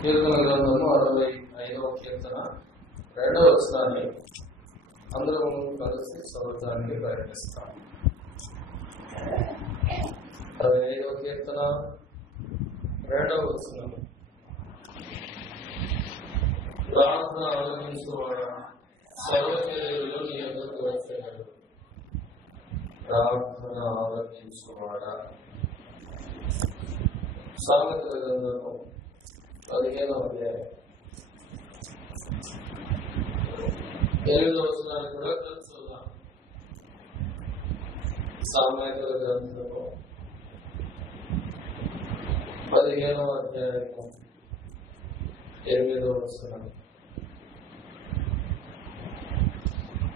కీర్తన గ్రంథము 65వ కీర్తన 2వ వచనాన్ని అందరం కలిసి చదవడానికి ప్రయత్నిస్తాం. 65వ కీర్తన 2వ వచనం. ప్రార్థన ఆలకించువాడా, సర్వశరీరులు నీ యొద్దకు వచ్చెదరు. ప్రార్థన ఆలకించువాడా. సామెతల గ్రంథము 15వ అధ్యాయం 8వ వచనాన్ని కూడా తెలుసుకుందాం. సామెతల గ్రంథము 15వ అధ్యాయము 8వ వచనం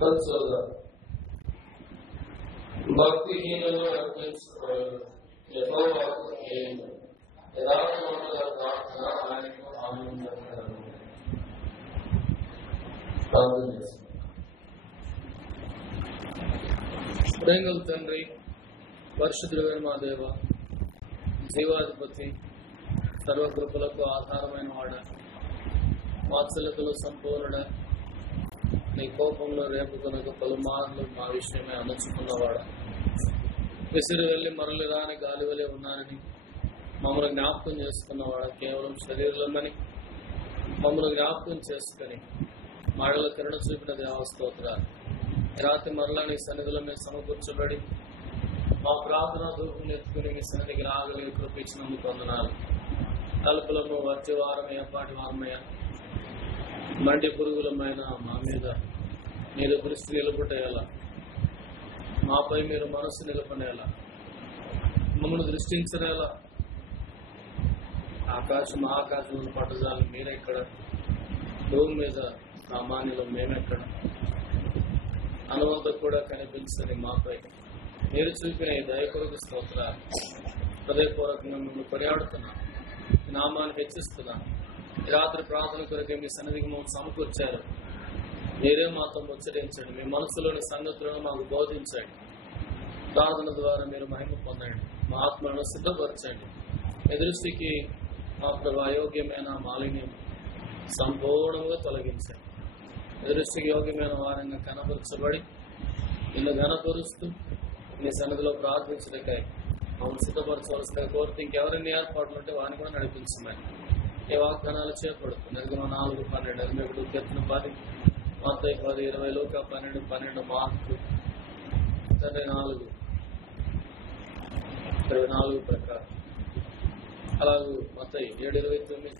తెలుసుకుందాం. భక్తిహీనులు అర్పించుకోవాలి, యెహోవాకు చేయండి. యథార్థవంతుల ప్రార్థన ఆయనకు ఆనందకరము. ప్రార్థన చేస్తున్నాం. ప్రేమల తండ్రి, పరిశుద్ధుడైన మా దేవ, జీవాధిపతి, సర్వకృపలకు ఆధారమైన వాడ, వాత్సల్యతలో సంపూర్ణ, నీ కోపంలో రేపుకొనక పలుమార్లు మా విషయమే అణుచుకున్నవాడ, విసిరి వెళ్ళి మరలి రాని గాలి వలె ఉన్నానని మమ్మల్ని జ్ఞాపకం చేసుకున్నవాడ, కేవలం శరీరంలోని మమ్మల్ని జ్ఞాపకం చేసుకుని మాటల కరుణ చూపిన దేవస్తోత్రాలు. రాత్రి మరలా నీ సన్నిధిలో మేము సమకూర్చబడి మా ప్రార్థన దూపుని ఎత్తుకుని మీ సన్నిధికి రాగలిగి కృపించినందుకు వందనాలు. తలుపులను వచ్చే వారం ఏపాటి వారమయ్య, మంటి పురుగులమైన మా మీద మీరు దృష్టి నిలుపుటేలా, మాపై మీరు మనసు నిలపనేలా, మమ్మల్ని దృష్టించనేలా. ఆకాశం పట్టుదల మీరెక్కడ, భూమి మీద సామాన్యులు మేమెక్కడ, అనువంత కూడా కనిపించని మాపై మీరు చూపిన ఈ దయకొరకు స్తోత్రాలు. హృదయపూర్వకంగా మిమ్మల్ని కొనియాడుతున్నా, నామాన్ని హెచ్చిస్తున్నాను. ఈ రాత్రి ప్రార్థన కొరకే మీ సన్నిధికి మమ్మల్ని సమకూర్చారు. మీరే మాతో ముచ్చరించండి, మీ మనసులోని సంగతులను మాకు బోధించండి. ప్రార్థన ద్వారా మీరు మహిమ పొందండి, మా ఆత్మలను సిద్ధపరచండి. ఎదురుస్థితికి మా ప్రభు అయోగ్యమైన మాలిన్యం సంపూర్ణంగా తొలగించండి. ఎదురుస్థితికి యోగ్యమైన వారంగా కనపరచబడి నిన్ను ఘనపరుస్తూ నీ సన్నిధిలో ప్రార్థించడానికై మమ్మల్ని సిద్ధపరచవలసిన కోరితే ఇంకెవరిన్ని ఏర్పాట్లు ఉంటే వారిని కూడా నడిపించమని ఏ వాగ్దానాలు చేపడుతుంది. నిర్గమ 4:12, 21, కీర్తన 10, మత్తయి 10, 20, లూకా 12, 12, మార్కు 4, 24 ప్రకారం, అలాగే మత్తయి 7:29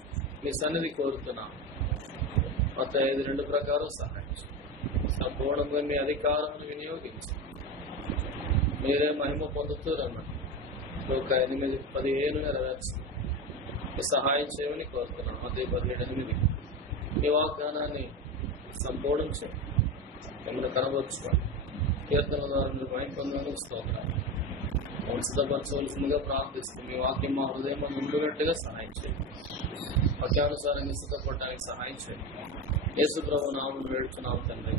మీ సన్నిధి కోరుతున్నాం. మత్తయి 5:2 ప్రకారం సహాయం సంపూర్ణంగా మీ అధికారమును వినియోగించి మీరే మహిమ పొందుతూ రమ్మని లూకా 8:15 నెరవేర్చండి. మీ సహాయం చేయమని కోరుతున్నాం. మత్తయి 17:8 మీ వాగ్దానాన్ని సంపూర్ణం చేయండి, మిమ్మల్ని కనబరుచుకోండి. కీర్తన ద్వారా మీరు మహిమ పొందడానికి స్తోత్రాలు. మమ్మల్ని సిద్ధపరచవలసిందిగా ప్రార్థిస్తూ మీ వాక్యం మా హృదయం ఉండినట్టుగా సహాయం చేయండి. వాక్యానుసారంగా సిద్ధపడటానికి సహాయం చేయండి. యేసు ప్రభు నామమున వేడుచున్నాము తండ్రి.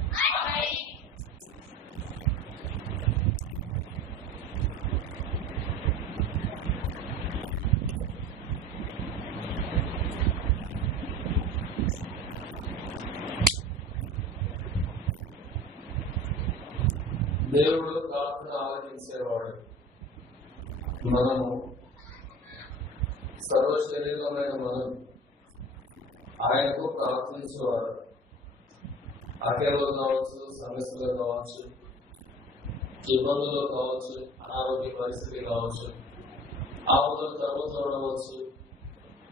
దేవుడు ప్రార్థన ఆలకించేవాడు. మనము సర్వశరీరమైన మనం ఆయనకు ప్రార్థించేవాడు. ఆకలిలో కావచ్చు, సమస్యలో కావచ్చు, ఇబ్బందుల్లో కావచ్చు, అనారోగ్య పరిస్థితి కావచ్చు, ఆపదలు తరుముతోడవచ్చు,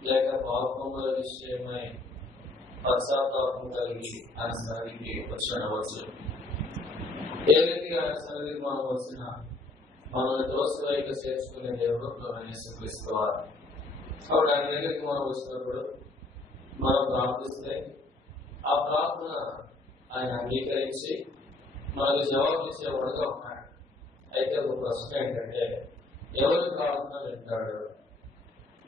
లేక పాపముల విషయమై పశ్చాత్తాపం కలిగి ఆయన సన్నిధికి వచ్చి ఏ రీతిగా ఆయన సన్నిధికి మనం వచ్చినా మనల్ని దోషవైగా చేర్చుకునే దేవుడు క్రీస్తువారు. కాబట్టి ఆయన దగ్గరికి మనం వచ్చినప్పుడు మనం ప్రార్థిస్తే ఆ ప్రార్థన ఆయన అంగీకరించి మనకు జవాబు ఇచ్చేవాడుగా ఉన్నాడు. అయితే ఒక ప్రశ్న ఏంటంటే, ఎవరి ప్రార్థన వింటాడు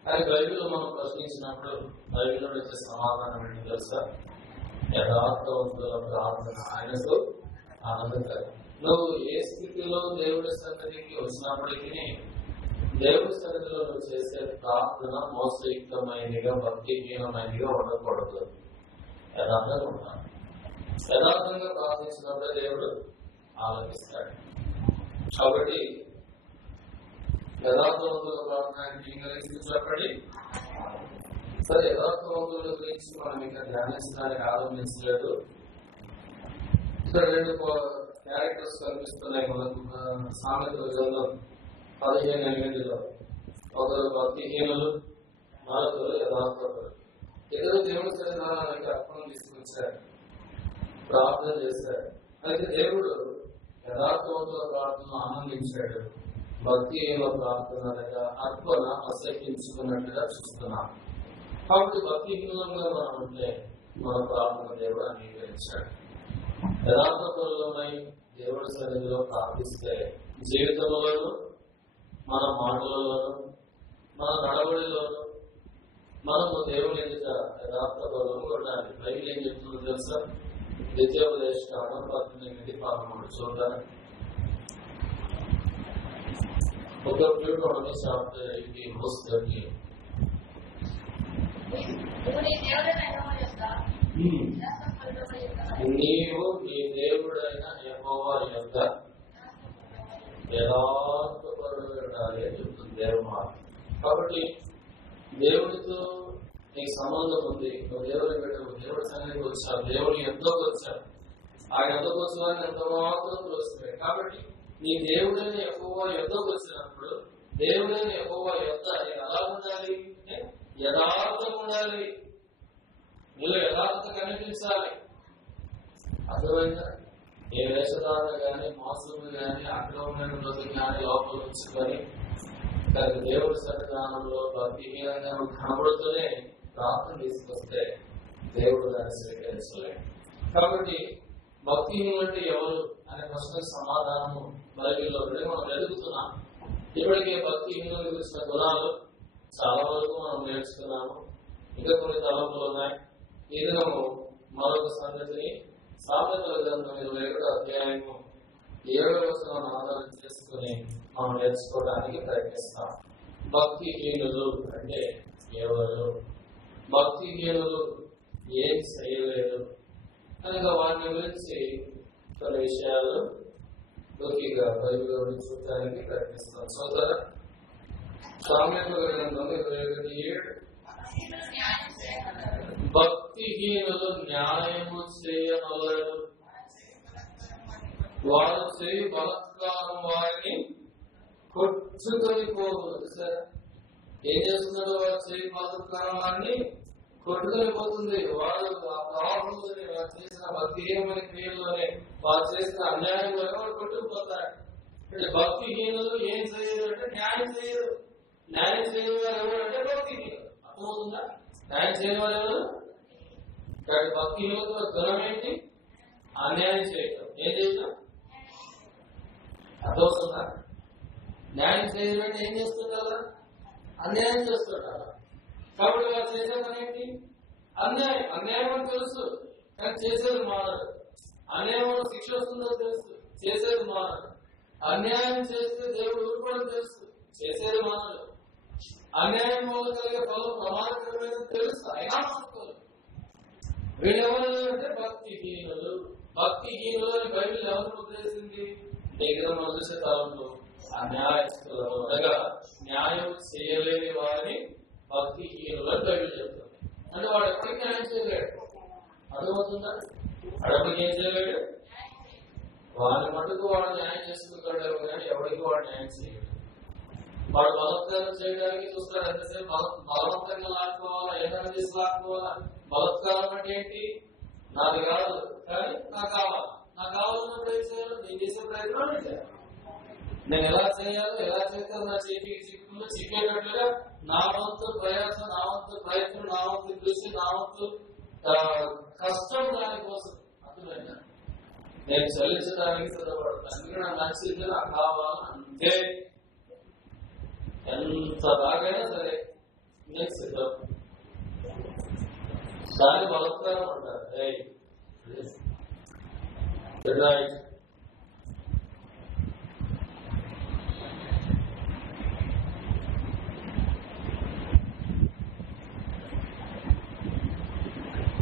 అని బైబిల్లో మనం ప్రశ్నించినప్పుడు బైబిల్లో వచ్చే సమాధానం ఏంటి తెలుసా? యథార్థవంతుల ప్రార్థన ఆయనకు ఆనందకరం. నువ్వు ఏ స్థితిలో దేవుడి సన్నిధికి వచ్చినప్పటికీ దేవుడి సన్నిధిలో నువ్వు చేసే ప్రార్థన మోసయుక్తమైనదిగా భక్తిహీనమైనదిగా ఉండకూడదు. యథార్థంగా ఉండాలి. యథార్థంగా ప్రార్థించినప్పుడే దేవుడు ఆలోచిస్తాడు. కాబట్టి యథార్థవంతుల ప్రార్థన చెప్పండి. సరే, యథార్థవంతుల గురించి మనం ఇంకా ధ్యానించడానికి ఆరంభించలేదు. ఇక్కడ 2 క్యారెక్టర్స్ కనిపిస్తున్నాయి మనకు. సామెతల గ్రంథం 15:8 ఒకరు భక్తిహీనులు, మరొకరు యథార్థవంతులు. ఇద్దరు దేవుడి సన్నిధానానికి అర్పణ తీసుకొచ్చారు, ప్రార్థన చేశారు. అయితే దేవుడు యథార్థవంతుల ప్రార్థనను ఆనందించాడు, భక్తిహీనుల ప్రార్థన లేదా అర్పణ అసహించుకున్నట్టుగా చూస్తున్నాం. కాబట్టి భక్తిహీనంగా మనం ఉంటే మన ప్రార్థన దేవుడు అంగీకరించాడు. యథార్థపరులమై దేవుడి సన్నిధిలో ప్రార్థిస్తే జీవితంలోనూ, మన మాటలలోనూ, మన నడవడిలోనూ మనము దేవుని ఎదుట యథార్థపరులుగా ఉండాలి. బైబిల్ ఏం చెప్తుందో తెలుసా? ద్వితీయోపదేశకాండం 18:13 చూద్దాం. Deuteronomy chapter 18 verse 13. నీవు నీ దేవుడైన యెహోవా యొద్ద యథార్థపరుడుగా ఉండాలి అని చెప్తుంది దేవుడు. కాబట్టి దేవుడితో నీకు సంబంధం ఉంది. నువ్వు దేవుని పెట్టవు, దేవుడి సన్నిధికి వచ్చావు, దేవుని ఎంతోకి వచ్చావు. ఆయన ఎంతకు వచ్చావని ఎంత మాత్రం చూస్తున్నాయి. కాబట్టి నీ దేవుడైన యెహోవా యొద్దకు వచ్చినప్పుడు దేవుడైన యెహోవా యొద్ద ఎలా ఉండాలి? యథార్థంగా ఉండాలి. నీలో యథార్థత కనిపించాలి. అర్థమైందా? ఏ వేషధారణ కానీ, మోసములు కానీ, అక్రమమైన బ్రతుకు కానీ లోపల ఉంచుకొని దేవుడి సన్నిధానంలో భక్తిహీనంగా కనబడుతూనే ప్రార్థన తీసుకొస్తే దేవుడు దాన్ని స్వీకరించలేడు. కాబట్టి భక్తిహీనులంటే ఎవరు అనే ప్రశ్నకు సమాధానము బైబిల్లో మనం వెతుకుతున్నాం. ఇప్పటికే భక్తిహీనుల గురించిన గుణాలు చాలా వరకు మనం నేర్చుకున్నాము. ఇంకా కొన్ని తలంపులు ఉన్నాయి. ఈ దినము మరొక సంగతిని సామెతల గ్రంథం 21 7 ఆధారం చేసుకుని మనం నేర్చుకోవడానికి ప్రయత్నిస్తాం. భక్తిహీనులు అంటే ఎవరు? భక్తిహీనులు ఏం చేయలేదు కనుక వారిని గురించి కొన్ని విషయాలు లోకిగా బైబిల్ చూడటానికి ప్రయత్నిస్తాం. సోదర, సామెతల గ్రంథం 21:7 భక్తిహీనులు న్యాయము చేయనవరు, వారు చేయి బలత్కారం వారిని కొట్టుకొని పోతుంది. సరే, ఏం చేస్తున్నాడు? వారు చేయి బలత్కారం వారిని కొట్టుకొని పోతుంది. వారు ఆ ప్రవాహంలోనే, వారు చేసిన భక్తిహీనమైన క్రియల్లోనే, వారు చేసిన అన్యాయంలోనే వారు కొట్టుకుపోతారు. అంటే భక్తిహీనులు ఏం చేయరు అంటే న్యాయం చేయరు. న్యాయం చేయని వారు ఎవరు అంటే భక్తిహీనులు. అర్థమవుతుందా? న్యాయం చేయని వారు ఎవరు? కాబట్టి భక్తిహీనులకు గుణం ఏంటి? అన్యాయం చేయటం. ఏం చేయటం? అర్థమవుతుందా? న్యాయం చేయడం అంటే ఏం చేస్తుంటారా? అన్యాయం చేస్తుంటారా? కాబట్టి వారు చేసే పని ఏంటి? అన్యాయం. అన్యాయం అని తెలుసు కానీ చేసేది మానడు. అన్యాయం శిక్ష వస్తుందో తెలుసు, చేసేది మానడు. అన్యాయం చేస్తే దేవుడు ఊరుకోవడం తెలుసు, చేసేది మానడు. అన్యాయం వల్ల కలిగే ఫలం ప్రమాదకరమైన తెలుసు, అయినా మానుకోరు. వీళ్ళెవరు అంటే భక్తిహీనులు. భక్తిహీనులు అని బైబిల్ ఎవరు ఉద్దేశించింది? దగ్గర మొదటి కాలంలో అన్యాయస్తులను అనగా న్యాయం చేయలేని వారిని భక్తిహీనులు అని బైబిల్ చెప్తుంది. అంటే వాడు ఎప్పటికీ న్యాయం చేయలేడు. అర్థమవుతుందా? వాడు ఎప్పటికి ఏం చేయలేడు? వాడి మటుకు వాడు న్యాయం చేసుకుంటాడు కానీ ఎవరికి వాడు న్యాయం చేయలేడు. వాడు బలత్కారం చేయడానికి చూస్తాడు. ఎంతసేపు బలవంతంగా లాక్కోవాలా, ఏదైనా చేసి లాక్కోవాలా. బలత్కారం అంటే ఏంటి? నాది కాదు కానీ నాకు కావాలి. నాకు కావాలన్నప్పుడు ఏం చేయాలి? నేను చేసే ప్రయత్నం చేయాలి. నేను ఎలా చేయాలో, ఎలా చేస్తే నా చేతికి చిక్కుందో చిక్కేటట్లుగా నా వంతు ప్రయాసం, నా వంతు ప్రయత్నం, నా వంతు కృషి, నా వంతు కష్టం దానికోసం. అర్థమైందా? నేను చెల్లించడానికి సిద్ధపడతాను. ఎందుకంటే నాకు నచ్చింది, నాకు కావాలి అంతే. ఎంత బాగైనా సరే నేను సిద్ధం. దాన్ని బలత్కారం అంటారు. రైట్.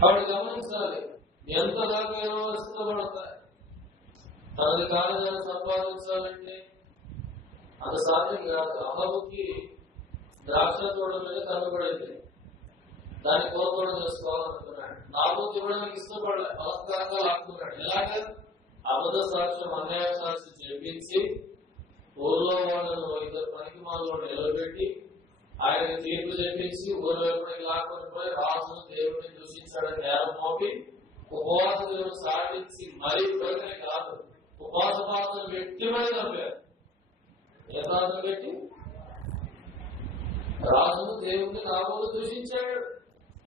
ఆవిడ గమనించాలి, ఎంత దాకా ఇష్టపడతాయి. తనది కాలేజీని సంపాదించాలంటే అంత సాధ్యం కాదు. అహముకి ద్రాక్ష తోట మీద కనబడింది, దాన్ని కోరుకోవడం చేసుకోవాలనుకున్నాడు. నాబోతు ఇవ్వడానికి ఇష్టపడలే, బలత్కారంగా లాక్కున్నాడు. ఎలాగా? అబద్ధ సాక్ష్యం, అన్యాయ సాక్ష్యం చెప్పించి ఊర్లో వాళ్ళను ఇద్దరు పనికి మాలో నిలబెట్టి ఆయన తీర్పు చెప్పించి ఊర్లో ఎప్పటికి లాక్కొని పోయి రాజును దేవుడిని దూషించాడని నేరం మోపి ఉపవాస దేవుడు సాధించి మరీ ఇప్పటికనే కాదు, ఉపవాస పాత్ర పెట్టి మరీ చంపారు. ఏ ప్రార్థన పెట్టి? రాజును దేవుడిని నాబోతు దూషించాడు.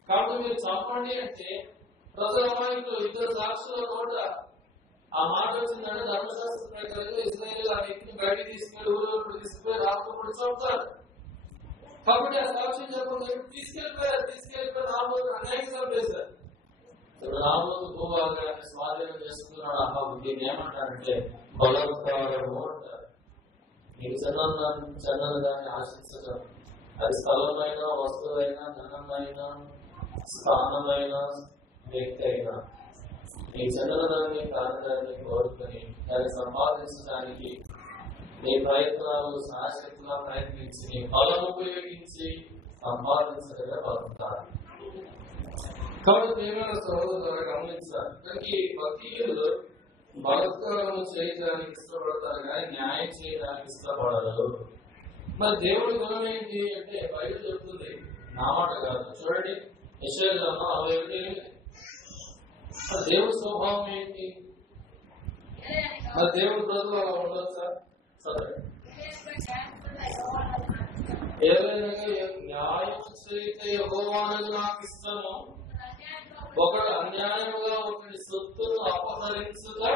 కాబట్టి మీరు చంపండి అంటే ప్రజల అమాయకులు ఇద్దరు సాక్షుల నోట ఆ మాట వచ్చిందంటే ధర్మశాస్త్ర ప్రకారంగా ఇశ్రాయేలు ఆ వ్యక్తిని బయటకు తీసుకెళ్లి ఊళ్ళో తీసుకుపోయి రాష్ట్రపడి చంపుతారు. కాబట్టి ఆ సాక్ష్యం చెప్పకుండా తీసుకెళ్ళిపోయి రాబోతు అన్యాయం చంపేశారు. ఇప్పుడు రాబోతు భూభాగాన్ని స్వాధీనం చేసుకున్నాడు అహాబు. దీన్ని ఏమంటారంటే బలత్కారము అంటారు. నీకు చెన్నను దాన్ని ఆశించడం, అది స్థలమైన, వస్తువైన, ధనమైన, స్థానమైన, వ్యక్తి అయినా నీ చెన్నదాన్ని కారణాన్ని కోరుకుని దాన్ని సంపాదించడానికి నీ ప్రయత్నాలు శాశ్వతంగా ప్రయత్నించి నీ బలం ఉపయోగించి సంపాదించగా బతుకుతారు. కాబట్టి ఏమైనా సహోదరులు గమనించాలి. కానీ భక్తులు బలత్కారం చేయడానికి ఇష్టపడతారు కానీ న్యాయం చేయడానికి ఇష్టపడరు. మరి దేవుడి గుణం ఏంటి అంటే బైబిల్ చెప్తుంది, నా మాట కాదు. చూడండి, యెషయా 61 దేవుడి స్వభావం ఏంటి? మరి దేవుడి బ్రతుకు అలా ఉండొచ్చా? సరే, ఏదైనా న్యాయం చేస్తే యెహోవాను నాకు ఇష్టము, ఒకడు అన్యాయముగా ఒకటి సొత్తును అపహరించుగా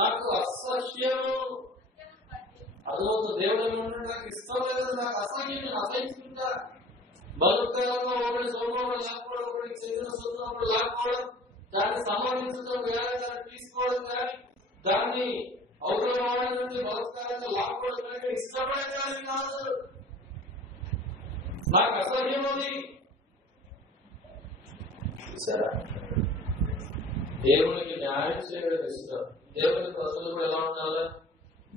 నాకు అసహ్యము. అదొక దేవుడు ఏమంటే నాకు ఇష్టం లేదు, నాకు అసహ్యం, అసహించుకుంటా. బలత్కారంగా ఒకటి సొమ్ము లాక్కోవడం, ఒకటి చెందిన సొత్తు ఒకటి లాక్కోవడం, దాన్ని సంబంధించడం కానీ దాన్ని తీసుకోవడం కానీ దాన్ని అవసరం నుంచి బలత్కారంగా లాక్కోవడం కానీ ఇష్టపడే కానీ కాదు, నాకు అసహ్యం ఉంది. సరే, దేవునికి న్యాయం చేయడం ఇష్టం. దేవుని ప్రజలు కూడా ఎలా ఉండాలి?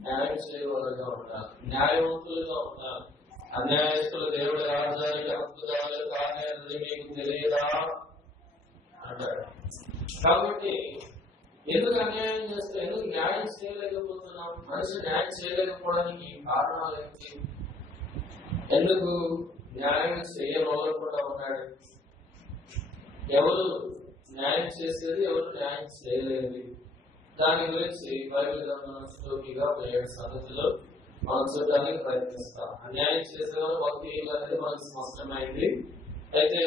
న్యాయం చేయవారుగా ఉండాలి, న్యాయవంతులుగా ఉండాలి. అన్యాయస్తులు దేవుడి రాజ్యానికి హక్కుదారులు కానీ మీకు తెలియదా అంటాడు. కాబట్టి ఎందుకు అన్యాయం చేస్తే, ఎందుకు న్యాయం చేయలేకపోతున్నాం? మనిషి న్యాయం చేయలేకపోవడానికి కారణాలు ఏంటి? ఎందుకు న్యాయం చేయకుండా ఉన్నాడు? ఎవరు న్యాయం చేసేది, ఎవరు న్యాయం చేయలేదు? దాని గురించి బైబిల్ గ్రంథంగా 7 సంగతులు మనం చూడడానికి ప్రయత్నిస్తాం. అన్యాయం చేసేవారు భక్తులు అనేది మనకు స్పష్టమైంది. అయితే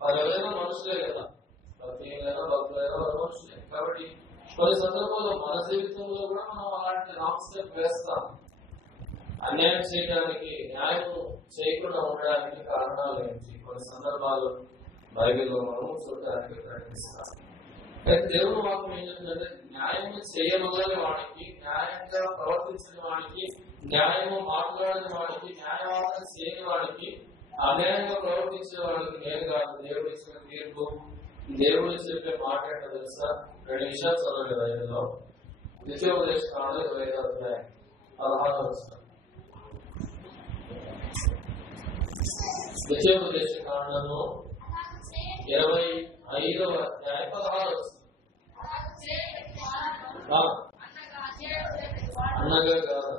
వారు ఎవరైనా మనుషులే కదా, భక్తులైనా భక్తులైనా వారు మనుషులే. కాబట్టి కొన్ని సందర్భాల్లో మన జీవితంలో కూడా మనం అలాంటి రాంగ్ స్టెప్ వేస్తాం. అన్యాయం చేయడానికి, న్యాయం చేయకుండా ఉండడానికి కారణాలు ఏంటి? కొన్ని సందర్భాలు బైబిల్లో మనం చూడడానికి ప్రయత్నిస్తాం. అయితే దేవుడు వాక్యం ఏం చెప్తుందంటే, న్యాయము చేయమని వాడికి, న్యాయంగా ప్రవర్తించిన వాడికి, న్యాయము మాట్లాడిన వాడికి, న్యాయవాదన చేయని వాడికి, అన్యాయంగా ప్రవర్తించే వాడికి నేను కాదు దేవుడు ఇచ్చిన తీర్పు. దేవుడు చెప్పే మాట ఏంటో తెలుసా? 2 విషయాలు చదవండి బైబిల్లో. ద్వితీయోపదేశకాండం 25వ అధ్యాయం 16వ వచనం. ద్వితీయోపదేశకాండము 25వ అధ్యాయం 16వ వచనం. అన్నగా కాదు,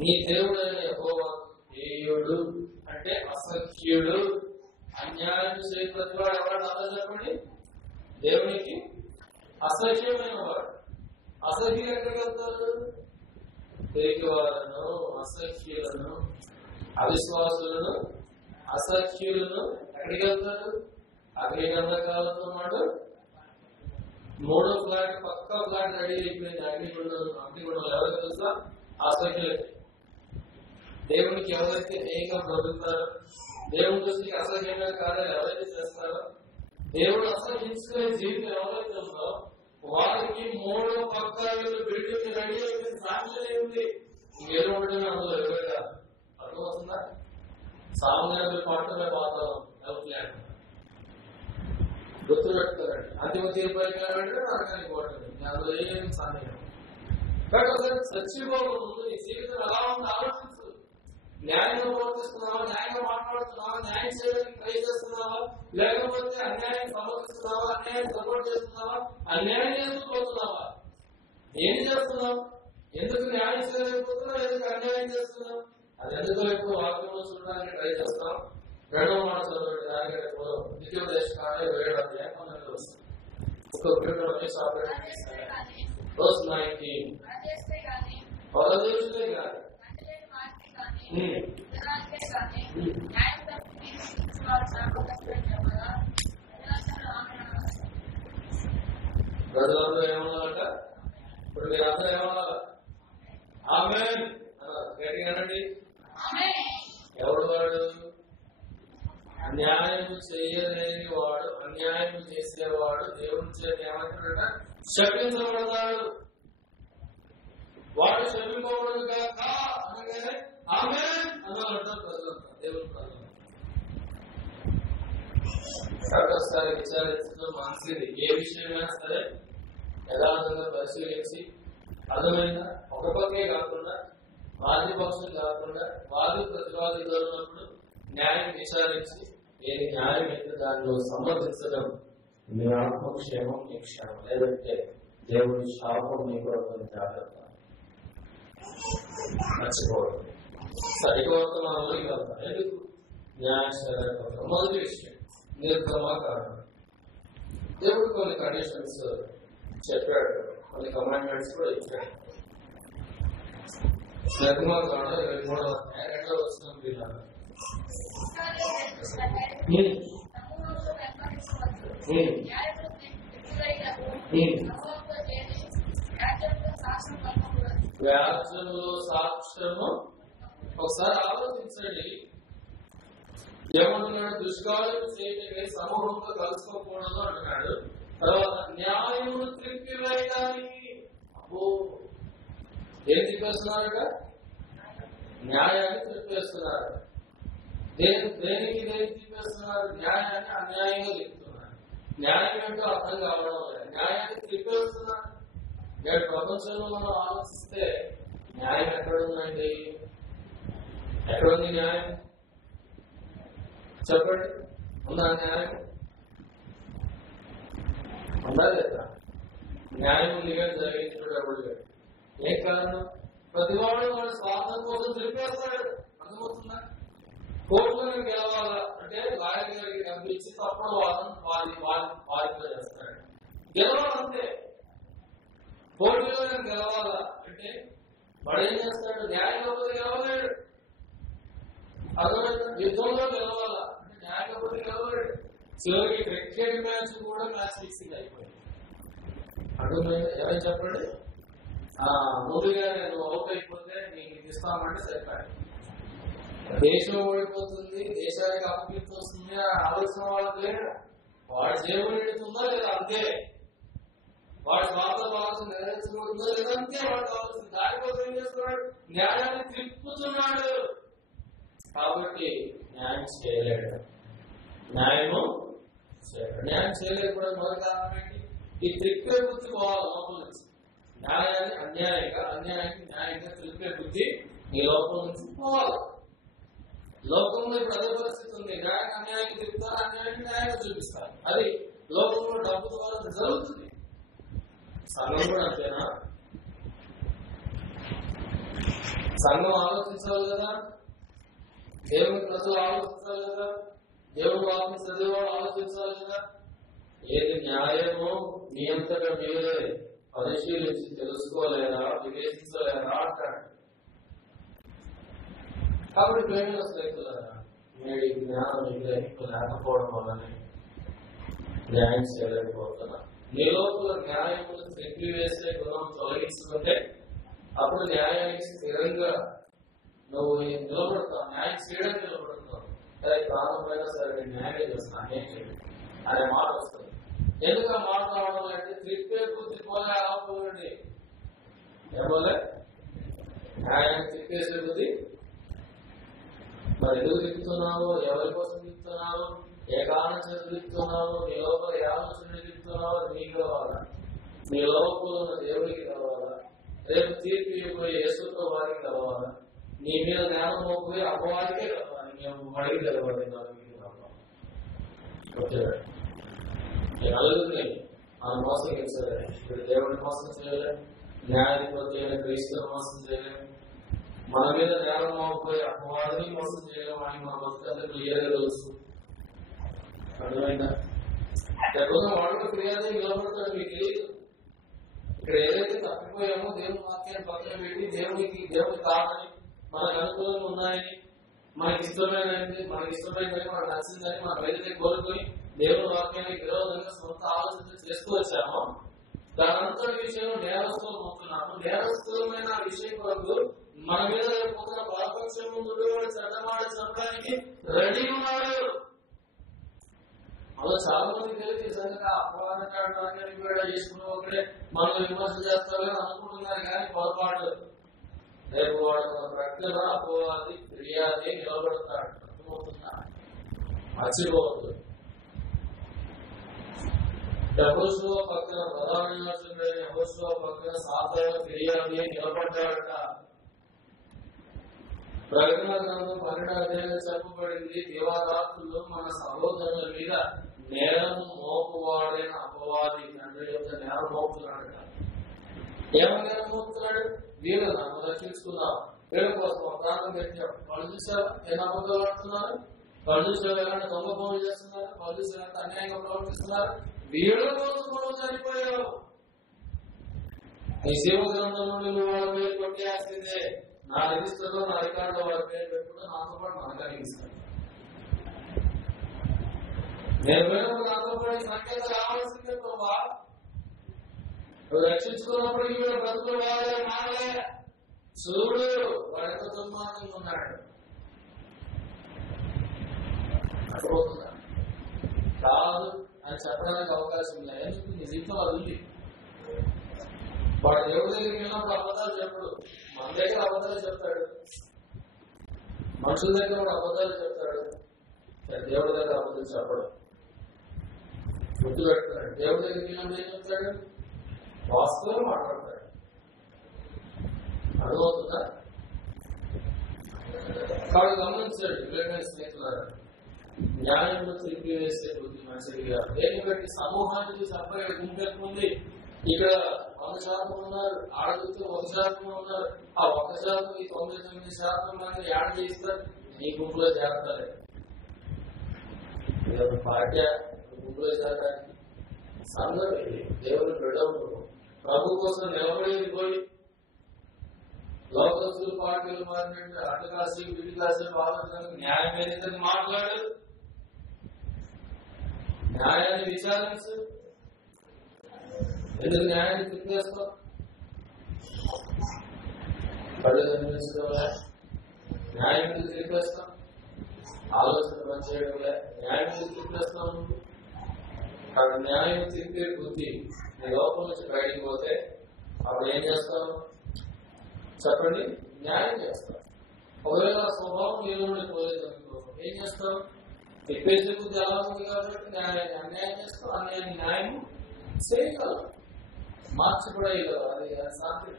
నీ దేవుడైన యెహోవా హేయుడు అంటే అసఖ్యుడు. అన్యాయం చేయని వాడు ఎవరు అలా చెప్పండి? దేవునికి అసహ్యమైన వాడు. అసహ్యులు ఎక్కడికి వెళ్తారు? తిరిగి వారును, అసఖ్యులను, అవిశ్వాసులను, అసఖ్యులను ఎక్కడికి వెళ్తారు? అగ్నిగంధకాలతో మాట 3వ ఫ్లాట్ పక్క ఫ్లాట్ రెడీ అయిపోయింది. అగ్నిగుండం ఎవరికి తెలుసా? అసఖ్యులకి. దేవునికి ఎవరైతే హేయంగా బ్రతుకుతారో, దేవుని దృష్టికి అసహ్యంగా కార్యాలు ఎవరైతే చేస్తారో, దేవుడు అసహించుకునే జీవితం ఎవరైతే ఉందో వారికి 3వ పక్క బిల్డింగ్ రెడీ అయిపోయింది. సాధ్యం ఉంది, ఇంకేదో ఉంటుంది అందులో ఎవరైనా అర్థం అవుతుందా? సామాన్యులు పంటమే వాతావరణం అవుట్ల్యాండ్ గుర్తు పెట్టుకోరండి. అంతిమ తీర్పు అయిపోయారంటే నరకానికి పోవట్లేదు, అందులో ఏం సందేహం. బట్ ఒకసారి చచ్చిపోక ముందు నీ జీవితం ఎలా ఉంది ఆలోచించు. న్యాయంగా ప్రవర్తిస్తున్నావా, న్యాయంగా మాట్లాడుతున్నావా, న్యాయం చేయడానికి ట్రై చేస్తున్నావా, లేకపోతే అన్యాయం సమర్థిస్తున్నావా, అన్యాయం సపోర్ట్ చేస్తున్నావా, అన్యాయం ఎందుకు పోతున్నావా, ఏం చేస్తున్నావు, ఎందుకు న్యాయం చేయలేకపోతున్నావు, ఎందుకు అన్యాయం చేస్తున్నావు, అది ఎందుకు ఎక్కువ వాక్యంలో చూడడానికి ట్రై చేస్తాం. రెండవ మాట చదవండి, దానికి ద్వితీయోపదేశకాండం 7వ అధ్యాయం 19వ వచనం. ప్రజలందరూ ఏమన్నారట? ఇప్పుడు మీరు అందరూ ఏమన్నారు? ఆమేన్ అన్నారు. గట్టిగా అనండి. ఎవడు వాడు? అన్యాయం చేయలేని వాడు, అన్యాయం చేసేవాడు దేవుని చేత ఏమంటాడట? శపించబడతాడు. వాడు శపింపబడదు కాక అనగానే ఆమేన్ అన్నారట ప్రజలంతా, దేవుని ప్రజలు. ఒకసారి విచారించడం మంచిది. ఏ విషయమైనా సరే యథార్థంగా పరిశీలించి అర్థమైందా, ఒక పక్కే కాకుండా వాది పక్షం కాకుండా వాది ప్రతివాది ఉన్నప్పుడు న్యాయం విచారించి ఏది న్యాయం అయితే దానిలో సమర్థించడం మీ ఆత్మక్షేమం, మీ క్షేమం. లేదంటే దేవుడి శాపం మీకు కొన్ని జాగ్రత్త మర్చిపోవడం. సరికొత్తమానంలోకి వెళ్తాం. ఎందుకు? న్యాయశాస్త్రం మొదటి విషయం నిర్గమాకాండం. దేవుడు కొన్ని కండిషన్స్ చెప్పాడు, కొన్ని కమాండ్మెంట్స్ కూడా ఇచ్చాడు. నిర్గమాకాండం 23వ అధ్యాయం వచనం పిల్లలు వ్యాజ్యంలో సాక్ష్యము. ఒకసారి ఆలోచించండి, ఏమంటున్నాడు? దుష్కార్యం చేయటమే సమూహంతో కలుసుకోకూడదు అంటున్నాడు. తర్వాత న్యాయమును త్రిప్పివేయడానికి. అబ్బో, ఏం తిప్పేస్తున్నారట? న్యాయాన్ని త్రిప్పేస్తున్నారు. దేనికి తిప్పేస్తున్నారు? న్యాయాన్ని అన్యాయంగా తిప్పుతున్నారు. న్యాయం ఏంటో అర్థం కావడం లేదు, న్యాయాన్ని తిప్పేస్తున్నారు. నేడు ప్రపంచంలో మనం ఆలోచిస్తే న్యాయం ఎక్కడుందండి? ఎక్కడుంది న్యాయం? చెప్పండి, ఉందా న్యాయం? ఉందా లేదా? న్యాయం ఉంది కానీ జరిగించడం ఎవరు లేదు. ఏం కారణం? ప్రతివాడు వాడి స్వార్థం కోసం తిరిపేస్తాడు. అర్థమవుతుందా? కోర్టులో నేను గెలవాలా అంటే లాయర్ గారికి కనిపించి తప్పుడు వాదితో చేస్తాడు. గెలవాలంతే. కోర్టులో నేను గెలవాలా అంటే వాడు ఏం చేస్తాడు? న్యాయం లేకపోతే గెలవలేడు. అర్థమైందా? యుద్ధంలో గెలవాలా అంటే న్యాయం లేకపోతే గెలవలేడు. చివరికి క్రికెట్ మ్యాచ్ కూడా మ్యాచ్ ఫిక్సింగ్ అయిపోయింది. అర్థమైందా? ఎవరైనా చెప్పండి. ముందుగా నేను అవుట్ అయిపోతే నీకు ఇస్తామంటే సరిపోయాడు. దేశం ఓడిపోతుంది, దేశానికి అపకీర్తి వస్తుంది అని ఆలోచన వాళ్ళకి లేదు. వాడు జేబులు నిండుతుందా లేదా అంతే, వాడు స్వార్థ భావం నెరవేర్చబడుతుందా లేదా అంతే. వాడు కావాల్సింది దానికోసం ఏం చేస్తున్నాడు? న్యాయాన్ని తిప్పుతున్నాడు. కాబట్టి న్యాయం చేయలేడు. న్యాయం చేయలేకపోవడం మొదటి కారణం ఏంటి? ఈ త్రిప్పే బుద్ధి పోవాలి లోపల నుంచి. న్యాయాన్ని అన్యాయంగా, అన్యాయాన్ని న్యాయంగా త్రిప్పే బుద్ధి నీ లోపల నుంచి పోవాలి. లోకంలో ఇప్పుడు అదే పరిస్థితి ఉంది. న్యాయాన్ని అన్యాయాన్ని తిప్పుతారు, అన్యాయాన్ని న్యాయంగా చూపిస్తారు. అది లోకంలో డబ్బు ద్వారా జరుగుతుంది. సంఘం కూడా అంతేనా? సంఘం ఆలోచించాలి కదా, దేవుని ప్రజలు ఆలోచించాలి కదా, దేవుడు వాటిని చదివేవాడు ఆలోచించాలి కదా. ఏది న్యాయమో మీ అంతటా మీరే పరిశీలించి తెలుసుకోలేరా, వివేచించలేరా అంటాడు. కాబట్టి ప్రేమ స్నేహితులారా, నేడు ఈ జ్ఞానం మీకు లేకపోవడం వల్లనే న్యాయం చేయలేకపోతున్నా. నీ లోపల న్యాయమును త్రిప్పివేసే గుణం తొలగించుకుంటే అప్పుడు న్యాయానికి స్థిరంగా నువ్వు నిలబడతావు, న్యాయం చేయడానికి నిలబడతావు. అదే ప్రారంభమైనా సరే నేను న్యాయం చేస్తాను, అన్యాయం చేయడం అనే మాట వస్తుంది. ఎందుకు ఆ మాట రావడం అంటే త్రిప్పే బుద్ధి పోలే ఆపోండి. ఏమోలే న్యాయాన్ని తిప్పేసే బుద్ధి మరి ఎందుకు తిప్పుతున్నావు? ఎవరి కోసం తిప్పుతున్నావు? ఏ కారణం చేసి తిప్పుతున్నావు? నీ లోపల ఏ ఆలోచన తిప్పుతున్నావు? నీకు కావాలా? నీ లోపల ఉన్న దేవుడికి కావాలా? రేపు తీర్పు ఇవ్వబోయే యేసుతో వారికి కావాలా? నీ మీద జ్ఞానం పోయి అపవాదికే కావాలి. మేము అడిగి తెలబడి నలుగురిని ఆ మోసం చేశారు. ఇప్పుడు దేవుడిని మోసం చేయలేము, న్యాయాధిపతి అయిన క్రీస్తుని మోసం చేయలేము, మన మీద జ్ఞానం పోయి అపవాదిని మోసం చేయలేము అని మన బతుకంతా క్లియర్గా తెలుసు. అర్థమైందా? ఎప్పుడో వాళ్ళు క్రియాదే నిలబడతాడు, మీకు తెలియదు. ఇక్కడ ఏదైతే తప్పిపోయామో దేవుని వాక్యాన్ని పక్కన పెట్టి దేవుడికి కాదని, మనకు అనుకూలంగా ఉన్నాయని, మనకి ఇష్టమైనది, మనకి మనకు నచ్చిందని మనం ఏదైతే కోరుకొని దేవుని వాక్యానికి విరోధంగా సొంత ఆలోచన చేసుకొచ్చామో దానంతటి విషయంలో నేరస్తులు పోతున్నాము. నేరస్తులమైన విషయం కొరకు మన మీద పోతున్న పాపక్షం ముందు చట్టమాడి చంపడానికి రెడీ ఉన్నాడు. అలా చాలా మంది తెలియదు నిజంగా అపవాదాన్ని కూడా చేసుకున్న ఒకటే మనం విమర్శ చేస్తామని అనుకుంటున్నారు. కానీ పొరపాటు. రేపు వాడు ప్రక్కన అపవాది ఫిర్యాది నిలబడతాడు. అర్థమవుతుందా? మర్చిపోవద్దు. యెహోషువ పక్కన ప్రధాన యాజకుడైన యెహోషువ పక్కన సాధారణ ఫిర్యాది నిలబడ్డాడట. ప్రకటన గ్రంథం 12వ అధ్యాయంలో చెప్పబడింది, దేవాదాత్తులు మన సహోదరుల మీద నేరం మోపువాడైన అపవాది తండ్రి యొక్క నేరం మోపుతున్నాడట. ఏమని నేరం మోపుతున్నాడు? వీళ్ళు నన్ను రక్షించుకున్నావు, వీళ్ళ కోసం ఒక ప్రాంతం పెట్టావు. వాళ్ళు చూసారా ఎన్ని అబద్ధాలు ఆడుతున్నారు? వాళ్ళు చూసారు ఎలాంటి దొంగ పనులు చేస్తున్నారు? వాళ్ళు చూసారు ఎంత అన్యాయంగా ప్రవర్తిస్తున్నారు? వీళ్ళ కోసం మనం చనిపోయావు. నీ శివ గ్రంథం నుండి నువ్వు వాళ్ళ పేరు కొట్టేయాల్సిందే. నా రిజిస్టర్లో నా రికార్డులో వాళ్ళ పేరు పెట్టుకుంటే నాతో పాటు మనకు అనిపిస్తాను. నేను పోయినప్పుడు నాతో పాటు సంకేతం రావాల్సిందే. ప్రభా నువ్వు రక్షించుకున్నప్పుడు వీళ్ళ బ్రతుకులు వాళ్ళే మారలే. చూడు వాడు ఎంత దుర్మార్గంగా ఉన్నాడు. అర్థమవుతుందా? కాదు అని చెప్పడానికి అవకాశం లేదు. ఎందుకు? నీ జీవితం అది ఉంది. వాడు దేవుడి దగ్గరికి వెళ్ళినప్పుడు అబద్ధాలు చెప్పడు. మన దగ్గర అబద్ధాలు చెప్తాడు, మనుషుల దగ్గర కూడా అబద్ధాలు చెప్తాడు. దేవుడి దగ్గర అబద్ధాలు చెప్పడు. గుర్తు పెడతాడు. దేవుడి దగ్గరికి వెళ్ళినప్పుడు ఏం చెప్తాడు? వాస్తవం మాట్లాడతాడు. అర్థమవుతుందా? కాబట్టి గమనించాడు. పిల్లలైన స్నేహితులారా, న్యాయంలో తిరిగి వేసే బుద్ధి మంచిదిగా. దేని బట్టి సమూహానికి సపరేట్ గుంపెట్టుకుంది. ఇక్కడ 100% ఉన్నారు, ఆడదితో 100% ఉన్నారు. ఆ 1% 99% మంది యాడ్ చేస్తారు. నీ గుంపులో చేరతారు. పార్టీ గుంపులో చేరడానికి సందర్భం ఇది. దేవుడు బిడ్డలు ప్రభు కోసం నిలబడేది పోయి లోకస్తులు పార్టీలు మారినట్టు అటు కాసి ఇటు కాసి ఆలోచనకు న్యాయం ఏదైతే మాట్లాడు, న్యాయాన్ని విచారించు. ఎందుకు న్యాయాన్ని తిప్పేస్తావు? కళ్ళు కనిపించడంలే న్యాయం ఎందుకు తిరిపేస్తాం? ఆలోచన పనిచేయడంలే న్యాయం ఎందుకు తిప్పేస్తాం? అక్కడ న్యాయం తిరిపే బుద్ధి నీ లోపల నుంచి బయటికి పోతే అప్పుడు ఏం చేస్తావు చెప్పండి? న్యాయం చేస్తావు. ఒకవేళ స్వభావం నీలో పోలేదు అనుకో, ఏం చేస్తావు? తిప్పేసే బుద్ధి ఎలా ఉంది కాబట్టి న్యాయాన్ని అన్యాయం చేస్తావు. అన్యాయాన్ని న్యాయం చేయగలవు, మార్చిపడేయగలవు. అది సాధ్యం.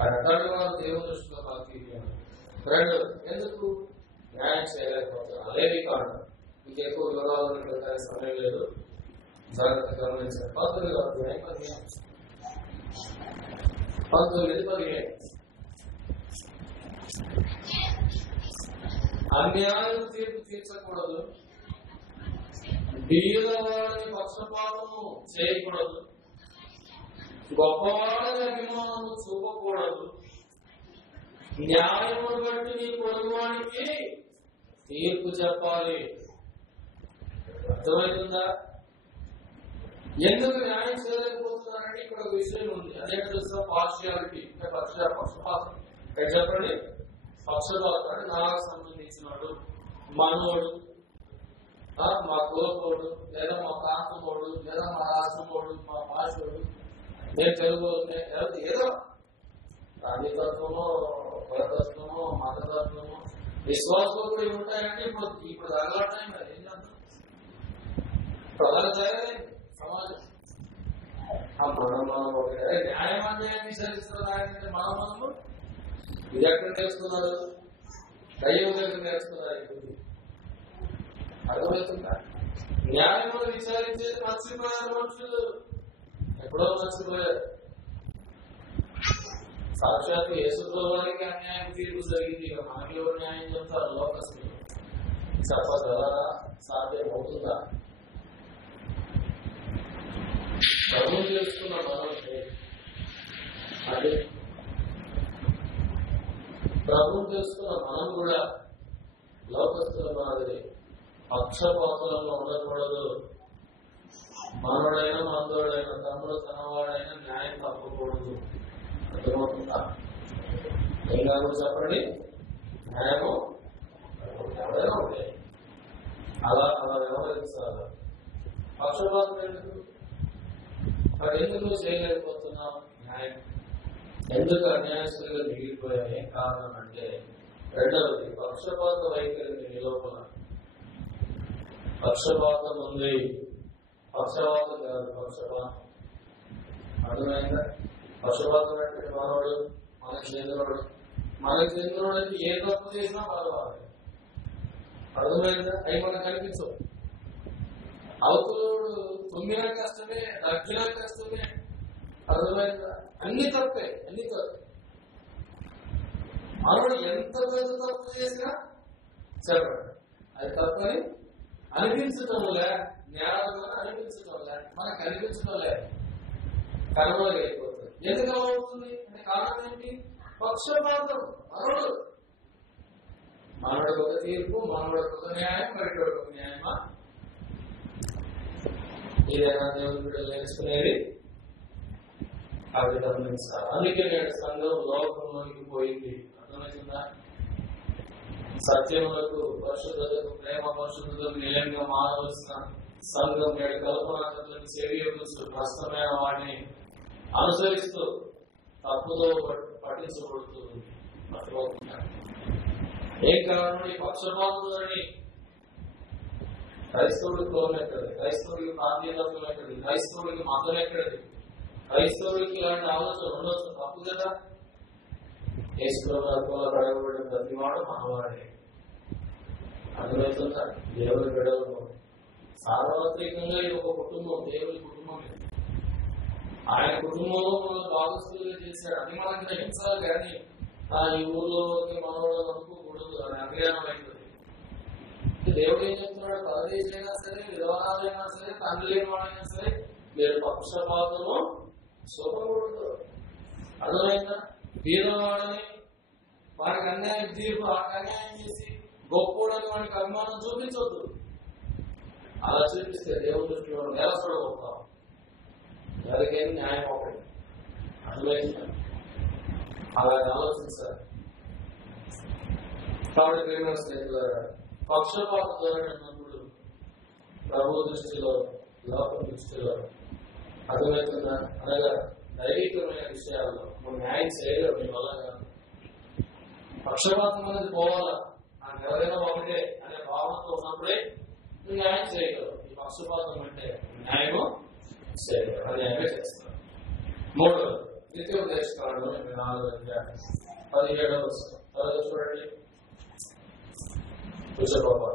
అట్లాంటి వారు దేవుని దృష్టిలో బాధ్యత. రెండు, ఎందుకు న్యాయం చేయలేకపోతారు? అదేమి కారణం. మీకు ఎక్కువ వివరాలు సమయం లేదు, జాగ్రత్త గమనించారు. 19:15 అన్యాయం తీర్పు తీర్చకూడదు, బీదవాడిని పక్షపాతము చేయకూడదు, గొప్పవాడిని అభిమానము చూపకూడదు, న్యాయమును బట్టి నీ పొరుగువానికి తీర్పు చెప్పాలి. అర్థమవుతుందా? ఎందుకు న్యాయం చేయలేకపోతున్నారంటే ఇక్కడ ఒక విషయం ఉంది. అదే తెలుసా? పార్షియాలిటీ, అంటే పక్షపాతం. ఇక్కడ చెప్పండి, పక్షపాతం అంటే నాకు సంబంధించినోడు, మనోడు, మా కులపోడు, లేదా మా ప్రాంతమోడు, లేదా మా రాష్ట్రమోడు, మా భాషోడు, నేను తెలుగు ఏదో రాజతత్వమో, కులతత్వమో, మతతత్వమో, విశ్వాసంలో కూడా ఇవి ఉంటాయంటే ఇప్పుడు తగలటాయి. మరి ఏం చేద్దాం? ప్రధాన తయారైంది సమాజం. మనం న్యాయమాన్యాన్ని విచారిస్తున్నారు. మనము ఇది ఎక్కడ నేర్చుకున్నారు? దైవం దగ్గర నేర్చుకున్నారు. అర్థమవుతుందా? న్యాయము విచారించేది మర్చిపోయారు మనుషులు. ఎప్పుడో మర్చిపోయారు. సాక్షాత్ యేసుతో వారికి అన్యాయం తీర్పు జరిగింది. ఇక మనకి ఎవరు న్యాయం చెప్తారు? లోకస్తులు. చెప్పగలరా? సాధ్యం అవుతుందా? ప్రభువు తెలుసుకున్న మనం అదే ప్రభువు తెలుసుకున్న మనం కూడా లోకస్తుల మాదిరి పక్షపాతులంలో ఉండకూడదు. మనోడైనా మందోడైనా తమ్ముడు తనవాడైనా న్యాయం తప్పకూడదు. అర్థమవుతుందా? ఇంకా కూడా చెప్పండి. న్యాయము ఎవరైనా ఉంటాయి. అలా వ్యవహరించాలి. పక్షపాతం ఎందుకు? మరి ఎందుకు చేయలేకపోతున్నాం న్యాయం? ఎందుకు అన్యాయస్తులుగా మిగిలిపోయాయి? ఏం కారణం అంటే, రెండవది పక్షపాత వైఖరి నీ లోపల. పక్షపాతం ఉంది. పక్షపాతం కాదు, పక్షపాతం. అర్థమైందా? పక్షపాతం అంటే మనవాడు మనకి చెందినవాడు. మనకి చెందినవాడికి ఏ తప్పు చేసినా పర్వాలేదు. అర్థమైందా? అవి మనకు కనిపించవు. అవతలోడు తుమ్మినా కష్టమే, దగ్గినా కష్టమే. అర్థమైందా? అన్ని తప్పే. మనవాడు ఎంత పెద్ద తప్పు చేసినా చెప్పండి, అది తప్పని అనిపించటంలే. జ్ఞానంగా అనిపించటంలే, మనకు అనిపించటంలే, కనుమరుగైపోతుంది. ఎందుకు అలా అవుతుంది అంటే కారణం ఏంటి? పక్షపాతం. మనవాడికి ఒక తీర్పు, మనవాడికి ఒక న్యాయం, బయట ఒక న్యాయమా? ఇదేనా దేవుని బిడ్డలు నేర్చుకునేది? అవి గమనించాలి. అందుకే నేడు సంఘం లోకంలోకి పోయింది. అర్థమవుతుందా? సత్యములకు, పరిశుద్ధతకు, ప్రేమ పరిశుద్ధతకు నిలయంగా మారవలసిన సంఘం నేడు కల్పనాలకు సేవియబుల్స్ కష్టమైన వాటిని అనుసరిస్తూ తప్పుతో పట్టించబడుతుంది. అర్థమవుతుందా? ఏం కారణం? ఈ పక్షపాతులని క్రైస్తవుడికి కులం ఎక్కడది? క్రైస్తవుడికి ప్రాంతీయతత్వం ఎక్కడది? క్రైస్తవుడికి మతం ఎక్కడది? క్రైస్తవుడికి ఇలాంటి ఆలోచన ఉండొచ్చు. తప్పు కదా? యేసుప్రభువులో అడగబడిన ప్రతివాడు మనవాడే. అర్థమవుతుందా? దేవుని బిడ్డలు సార్వత్రికంగా ఇది ఒక కుటుంబం, దేవుని కుటుంబం. ఆయన కుటుంబంలో మనం భాగస్థులుగా చేశాడు. అది మనకు గ్రహించాలి. కానీ ఈ ఊళ్ళోకి మనవాడు అనుకోకూడదు. అని అజ్ఞానం అయిపోతుంది. దేవుడు ఏం చెప్తున్నాడు? పరదేశైనా సరే, విధవరాలైనా సరే, తండ్రి లేని వాడైనా సరే, మీరు పక్షపాతము చూపకూడదు. అర్థమైందా? వీరవాడని వాడికి అన్యాయం తీర్పు, వాడికి అన్యాయం చేసి గొప్పోడని వాడికి అభిమానం చూపించవద్దు. అలా చూపిస్తే దేవుడి దృష్టిలో నేరస్తుడవుతాం. ఎవరికైనా న్యాయం ఒకటి. అర్థమైందా? అలాగే ఆలోచించాలి. కాబట్టి ప్రేమ స్నేహితులారా, పక్షపాత ధోరణి అన్నప్పుడు ప్రభు దృష్టిలో, లోకం దృష్టిలో అర్థమవుతుందా? అనగా దైవికమైన విషయాల్లో మనం న్యాయం చేయలేవు. మీ వల్ల కాదు. పక్షపాతం అనేది పోవాలా. నాకు ఎవరైనా ఒకటే అనే భావనతో ఉన్నప్పుడే నువ్వు న్యాయం చేయగలవు. ఈ పక్షపాతం అంటే న్యాయము చేయగలవు. అన్యాయమే చేస్తాను. మూడవది ద్వితీయోపదేశకాండం 4:17 చూడండి. కూర్చోబాబు.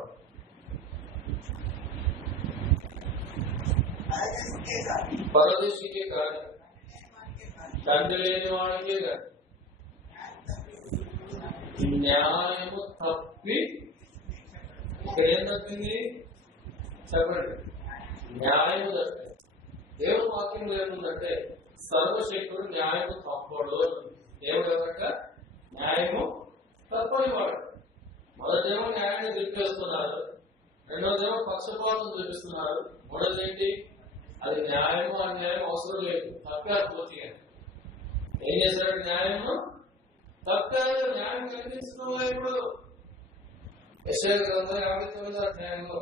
పరదేశికే కాదు, తండ్రి లేని వాడికే కాదు, న్యాయము తప్పి ఇక్కడ ఏం తప్పింది చెప్పండి? న్యాయము తప్పి. దేవుడు వాక్యంలో ఏముందంటే సర్వశక్తుడు న్యాయము తప్పడు. దేవుడు ఎవరక న్యాయము తప్పని వాడు. మొదటేమో న్యాయాన్ని దిప్పేస్తున్నారు, రెండోదేమో పక్షపాతం చూపిస్తున్నారు, మూడోది ఏంటి? అది న్యాయము అన్యాయం అవసరం లేదు, తప్పారు పూర్తిగా. ఏం చేశాడు? న్యాయము తప్పారు. న్యాయం కనిపించడం ఇప్పుడు యెషయా గ్రంథం 59వ అధ్యాయంలో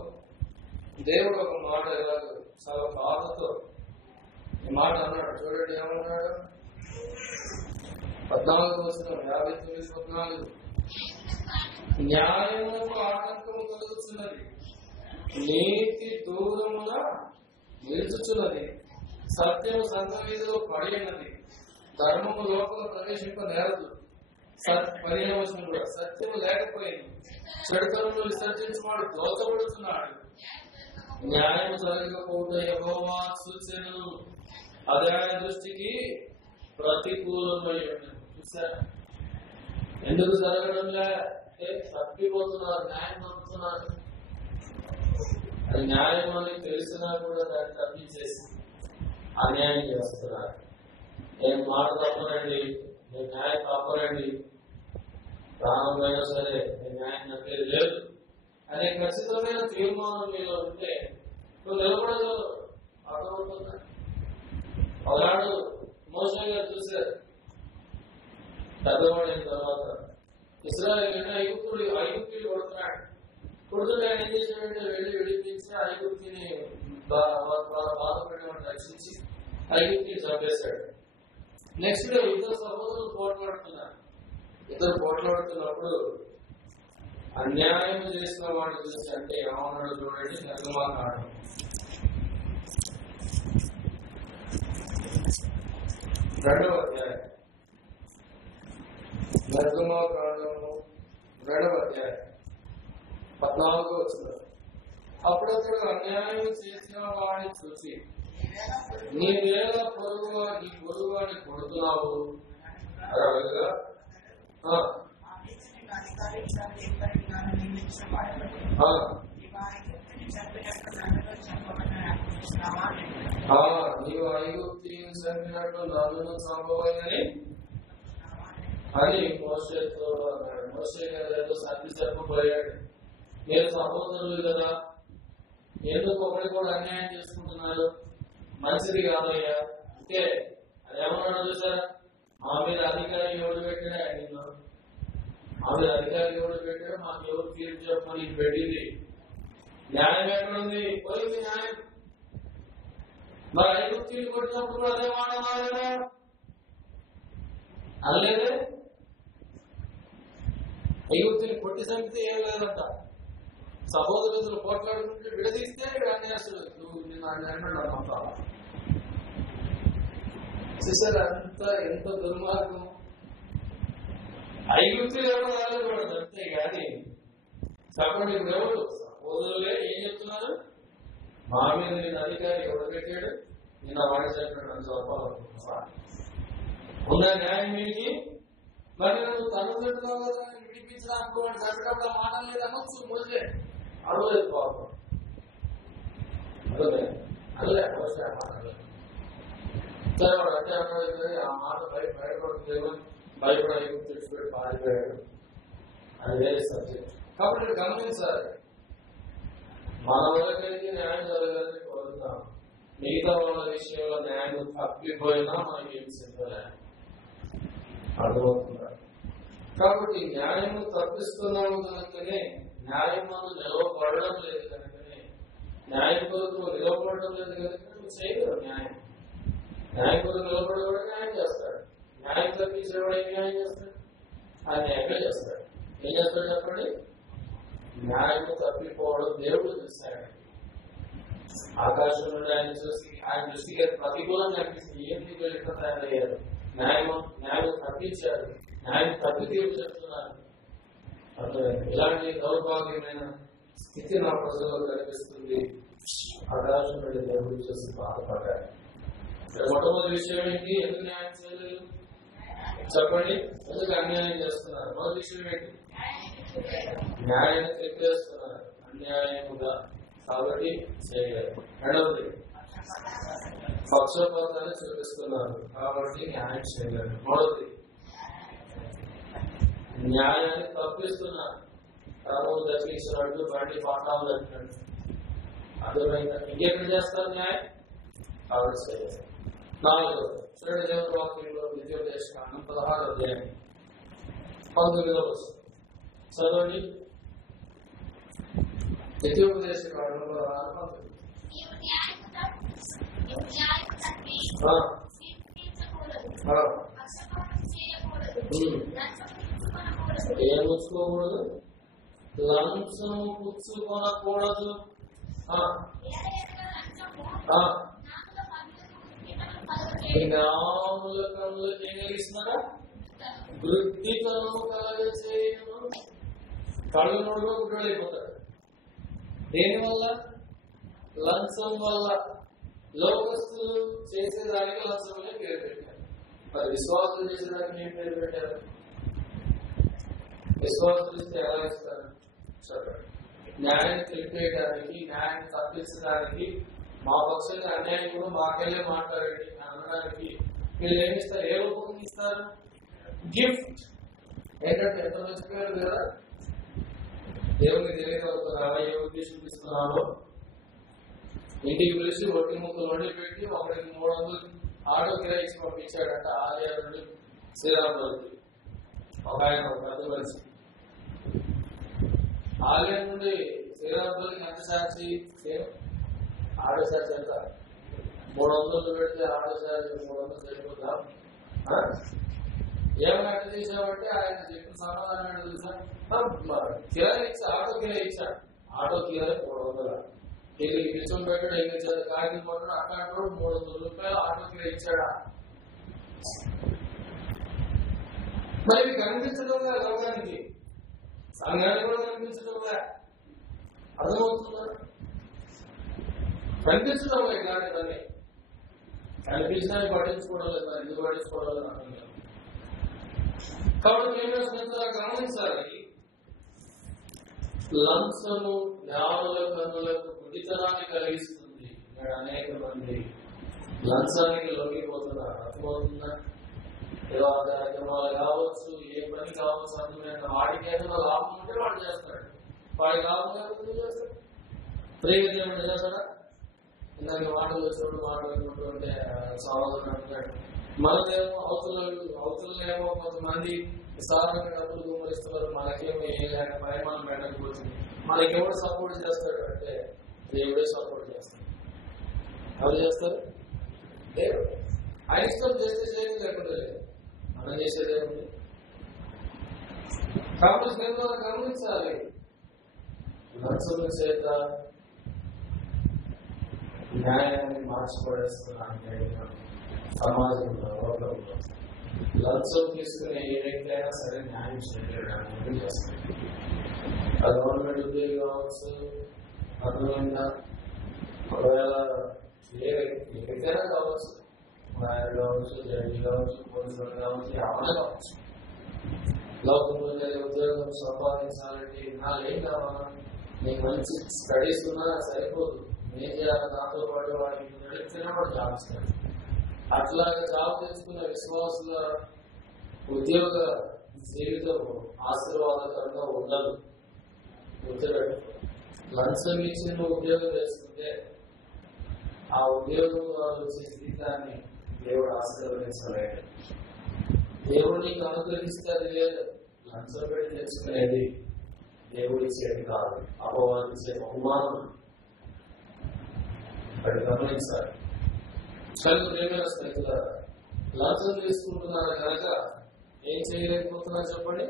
దేవుడు ఒక మాట ఎలాగో చాలా బాధతో ఈ మాట అన్నాడు. చూడండి ఏమన్నాడు? 14వ వచనం 59:14. న్యాయమునకు ఆటంకము కలుగుతున్నది, నీతి దూరమున నిలుచుచున్నది, సత్యము సంత వీధిలో పడి ఉన్నది, ధర్మము లోపల ప్రవేశింపనేరదు. 15వ కూడా సత్యము లేకపోయింది, చెడుతనమును విసర్జించువాడు దోచబడుతున్నాడు. న్యాయం జరగకపోతే యెహోవా సూచనలు అది ఆయన దృష్టికి ప్రతికూలమై ఉన్నది. చూసారా ఎందుకు జరగడంలే? తప్పిపోతున్నారు, న్యాయం తప్పుతున్నారు. అది న్యాయం అని తెలిసినా కూడా దాన్ని తప్పించేసి అన్యాయం చేస్తున్నారు. నేను మాట తప్పనండి, నేను న్యాయం తప్పనండి, ప్రాణమైనా సరే నేను న్యాయం తప్పేది లేదు అనే ఖచ్చితమైన తీర్మానం మీలో ఉంటే నువ్వు నిలబడగలవు. అర్థమవుతుందా? ఒకనాడు మోషే గారు చూశారు, పెద్దవాడైన తర్వాత ఇశ్రాయేలు ఐగుప్తులు కొడుతుంటే ఆయన ఏం చేశాడంటే వెళ్ళి విడిపించి ఐగుప్తిని బాధపడిన రక్షించి ఐగుప్తిని చంపేశాడు. నెక్స్ట్ డే ఇద్దరు సహోదరులు పోట్లాడుతున్నారు. ఇద్దరు పోట్లాడుతున్నప్పుడు అన్యాయం చేసిన వాడిని చూసి అంటే ఏమన్నాడు చూడండి. నిర్గమాకాండం 2వ అధ్యాయం, నిర్గమాకాండము 2వ అధ్యాయం 14వ వచనం. అప్పుడు అతడు అన్యాయం చేసిన వాడిని చూసి నీవేళ పొరుగువాడిని కొడుతున్నావు అనగా నీవు ఐగుప్తిని చంపినట్టు నన్ను చంపబోయని అని మోషేతో అన్నాడు. మోషే గారు ఏదో సర్ది చెప్పబోయాడు. నేను సహోదరులు కదా, ఎందుకు ఒకటి కూడా అన్యాయం చేసుకుంటున్నారు? మంచిది కాదయ్యా. అంటే అదేమన్నాడు చూసారా? మా మీద అధికారి ఎవడు పెట్టాడే నిన్ను, మా మీద అధికారి ఎవడు పెట్టాడు, మాకు ఎవరు తీర్పు చెప్పని పెట్టింది. న్యాయం ఎక్కడుంది? పోయింది న్యాయం. మరి ఐగుప్తీయులు కొట్టినప్పుడు కూడా అదే మాట అన్నారా? అనలేదే. ఐగుప్తుని కొట్టి సంగతి ఏం లేదంట. సహోదరులు పోట్లాడుకుంటే విడదీస్తే అన్యాసుడు నువ్వు నిన్ను అన్నాడు. చూసారా ఎంత దుర్మార్గం. ఐగుప్తులు ఎవరు రాలేదు అంతే కానీ చెప్పండి ఎవరు సహోదరులే ఏం చెప్తున్నారు? మా మీద నేను అధికారి ఎవరు పెట్టాడు, నిన్న వాడి చెప్పాడు అని చెప్పాలనుకుంటున్నా. ఉందా న్యాయం మీకు? మరి నువ్వు తల్లిదండ్రులు కదా విడిపించడానికి చట్టంలో మాట లేదు అనొచ్చు. మొదలే అడవలేదు పాపం, అదే అల్లే అవసరం మాట్లాడలేదు. సరే వాడు అంటే అన్నాడు, ఆ మాట బయటపడుతుందేమో భయపడి తెచ్చిపెట్టి పారిపోయాడు. అది వేరే సబ్జెక్ట్. కాబట్టి గమనించాలి, మన వరకైతే న్యాయం జరగాలని కోరుతాం. మిగతా వాళ్ళ విషయంలో న్యాయం తప్పిపోయినా మనకి ఏం చెప్పలే. అర్థమవుతుందా? కాబట్టి న్యాయము తప్పిస్తున్నాము కనుకనే, న్యాయం మనం నిలవబడడం లేదు కనుకనే, న్యాయం కొరకు నిలవబడడం లేదు కనుక నువ్వు చేయగలవు. న్యాయం కొరకు నిలబడేవాడు న్యాయం చేస్తాడు, న్యాయం తప్పించేవాడు ఏం న్యాయం చేస్తాడు? ఆ న్యాయంగా చేస్తాడు. ఏం చేస్తాడు చెప్పండి? న్యాయము తప్పిపోవడం దేవుడు చూస్తాడు. ఆకాశం నుండి ఆయన చూసి ఆయన దృష్టికి ప్రతికూలంగా అనిపిస్తుంది. ఏం దిగులు ఎట్లా తయారయ్యారు? న్యాయం తప్పించారు, న్యాయం తప్పి తీర్పు చెప్తున్నారు. అర్థమైంది? ఇలాంటి దౌర్భాగ్యమైన స్థితి నా ప్రజల్లో కనిపిస్తుంది. ఆకాశం నుండి దేవుడు చూసి బాధపడ్డారు. మొట్టమొదటి విషయం ఏంటి? ఎందుకు న్యాయం చేయలేదు చెప్పండి? ఎందుకు అన్యాయం చేస్తున్నారు? మొదటి విషయం ఏంటి? న్యాయాన్ని తెప్పేస్తున్నారు అన్యాయముగా, కాబట్టి చేయలేదు. రెండవది పక్షపాతాన్ని చూపిస్తున్నారు, కాబట్టి న్యాయం చేయలేదు. మూడవది న్యాయాన్ని తప్పిస్తున్నారు, క్రమం తప్పించినట్టు బండి పాఠాలు తప్పినట్టు. అర్థమైందా? ఇంకెక్కడ చేస్తారు న్యాయం? కాబట్టి చేయలేదు. నాలుగవది చూడండి, దేవుని వాక్యంలో ద్వితీయోపదేశకాండం 16వ అధ్యాయం 19వ వచనం చదవండి. ద్వితీయోపదేశకాండం 16 19. ఏం పుచ్చుకోకూడదు? లంచం పుచ్చుకొనకూడదు. జ్ఞానుల కన్నులకు ఏం కలిగిస్తున్నారా? వృద్ధితను కలగచేయును. కళ్ళు నోడుగా గుడ్డైపోతాడు. దేనివల్ల? లంచం వల్ల. లోకస్తులు చేసేదానికి లంచమనే పేరు పెట్టారు. మరి విశ్వాసులు చేసేదానికి ఏం పేరు పెట్టారు? విశ్వాసులు ఇస్తే ఎలా ఇస్తారు? చెప్పండి. న్యాయం తెలిపేయడానికి, న్యాయం తప్పించడానికి, మా పక్షంగా అన్యాయం కూడా మాకెళ్ళే మాట్లాడండి అనడానికి మీరు ఏమిస్తారు? ఏ రూపంగా ఇస్తారు? గిఫ్ట్. ఏంటంటే ఎంత మర్చిపోయారు కదా, దేవునికి తెలియగలుగుతున్నావా ఏ ఉద్దేశం ఇస్తున్నావో? ఇంటికి పిలిచి రొట్టి ముక్కలు వండి పెట్టి ఒకరికి 300 ఆటో కిరాయికి పంపించాడంట ఆలయ నుండి శ్రీరాములకి. ఒక ఆయన ఒక పెద్ద మనిషి ఆలయం నుండి శ్రీరాములకి ఎంత సాక్షి? ఆటో సాక్షి ఎంత? 300 పెడితే ఆటో సాక్షి 300 సరిపోతా? ఏమైనా అట్లా చేసామంటే ఆయన చెప్పిన సమాధానం తెలుసా? కిరాయి ఇచ్చా, ఆటో కిరాయి ఇచ్చాడు. ఆటో కిరాయి 300. వీళ్ళకి పిచ్చం పెట్టాడు, ఏం ఇచ్చాడు? కాగితం పడ్డాడు, అక్కడ 300 రూపాయలు ఆటో కిరాయి ఇచ్చాడా? మరి కనిపించడంగా లోకానికి, సంఘానికి కూడా కనిపించడంగా. అర్థమవుతుందా? కనిపించడం ఇలాంటివన్నీ కనిపించినా పట్టించుకోవడం లేదు. ఎందుకు పట్టించుకోవడం లేదు అర్థం కాదు. కాబట్టి మేము గమనించాలి. లంచము జ్ఞానుల కన్నులకు గుడితనాన్ని కలిగిస్తుంది. ఇక్కడ అనేక మంది లంచానికి లొంగిపోతున్నారు. అర్థమవుతుందా? ఏదో కార్యక్రమాలు కావచ్చు, ఏ పని కావచ్చు, అందులో వాడికి ఏదైనా లాభం ఉంటే వాడు చేస్తాడు. వాడి లాభం లేకపోతే చేస్తాడు. ప్రేమ ఏమైనా చేస్తాడా? ఇందాక మాటలు వచ్చినప్పుడు మాట్లాడుకుంటూ ఉంటే సమాధానం అంటాడు. మనదేమో అవతలేమో కొంతమంది విస్తారంగా డబ్బులు గుమ్మరిస్తున్నారు, మనకేమో ఏం లేక పరిమాణం పెట్టకపోతుంది. మనకెవడు సపోర్ట్ చేస్తాడు అంటే దేవుడే సపోర్ట్ చేస్తాడు. ఎవరు చేస్తారు? దేవుడు. ఆయన ఇష్టం చేస్తే చేయడం లేకుండా లేదు, మనం చేసేదేముంది. కాబట్టి గమనించాలి. లంచం చేత న్యాయాన్ని మార్చిపడేస్తున్నాను సమాజంలో. లోకంలో లంచం తీసుకునే ఏ వ్యక్తి అయినా సరే న్యాయం చేయడానికి చేస్తాడు. గవర్నమెంట్ ఉద్యోగి కావచ్చు, అర్థమైందా? ఒకవేళ ఏ వ్యక్తైనా కావచ్చు, లాయర్ కావచ్చు, జడ్జి కావచ్చు, పోలీసులు కావచ్చు, ఎవరైనా కావచ్చు. లోకంలో ఉద్యోగం సంపాదించాలంటే నాకు ఏం కావాలా? నీకు మంచి స్టడీస్ ఉన్నా సరిపోదు. ఏం చేయాలి? దాంతో పాటు వాడికి నడిపితేనే వాడు జాబ్ ఇస్తాడు. అట్లాగా జాబ్ తెచ్చుకున్న విశ్వాసుల ఉద్యోగ జీవితం ఆశీర్వాదకరంగా ఉండదు. గుర్తుపెట్టు. లంచం ఇచ్చి నువ్వు ఉద్యోగం తెచ్చుకుంటే ఆ ఉద్యోగం వచ్చే జీవితాన్ని దేవుడు ఆశీర్వదించలేడు. దేవుడు నీకు అనుగ్రహిస్తే అది లేదు. లంచం పెట్టి తెచ్చుకునేది దేవుడు ఇచ్చేది కాదు, అపవాదం ఇచ్చే బహుమానం. అది గమనించాలి. ప్రేమైన స్నేహితులారా, లంచం తీసుకుంటున్నారు కనుక ఏం చేయలేకపోతున్నారు చెప్పండి?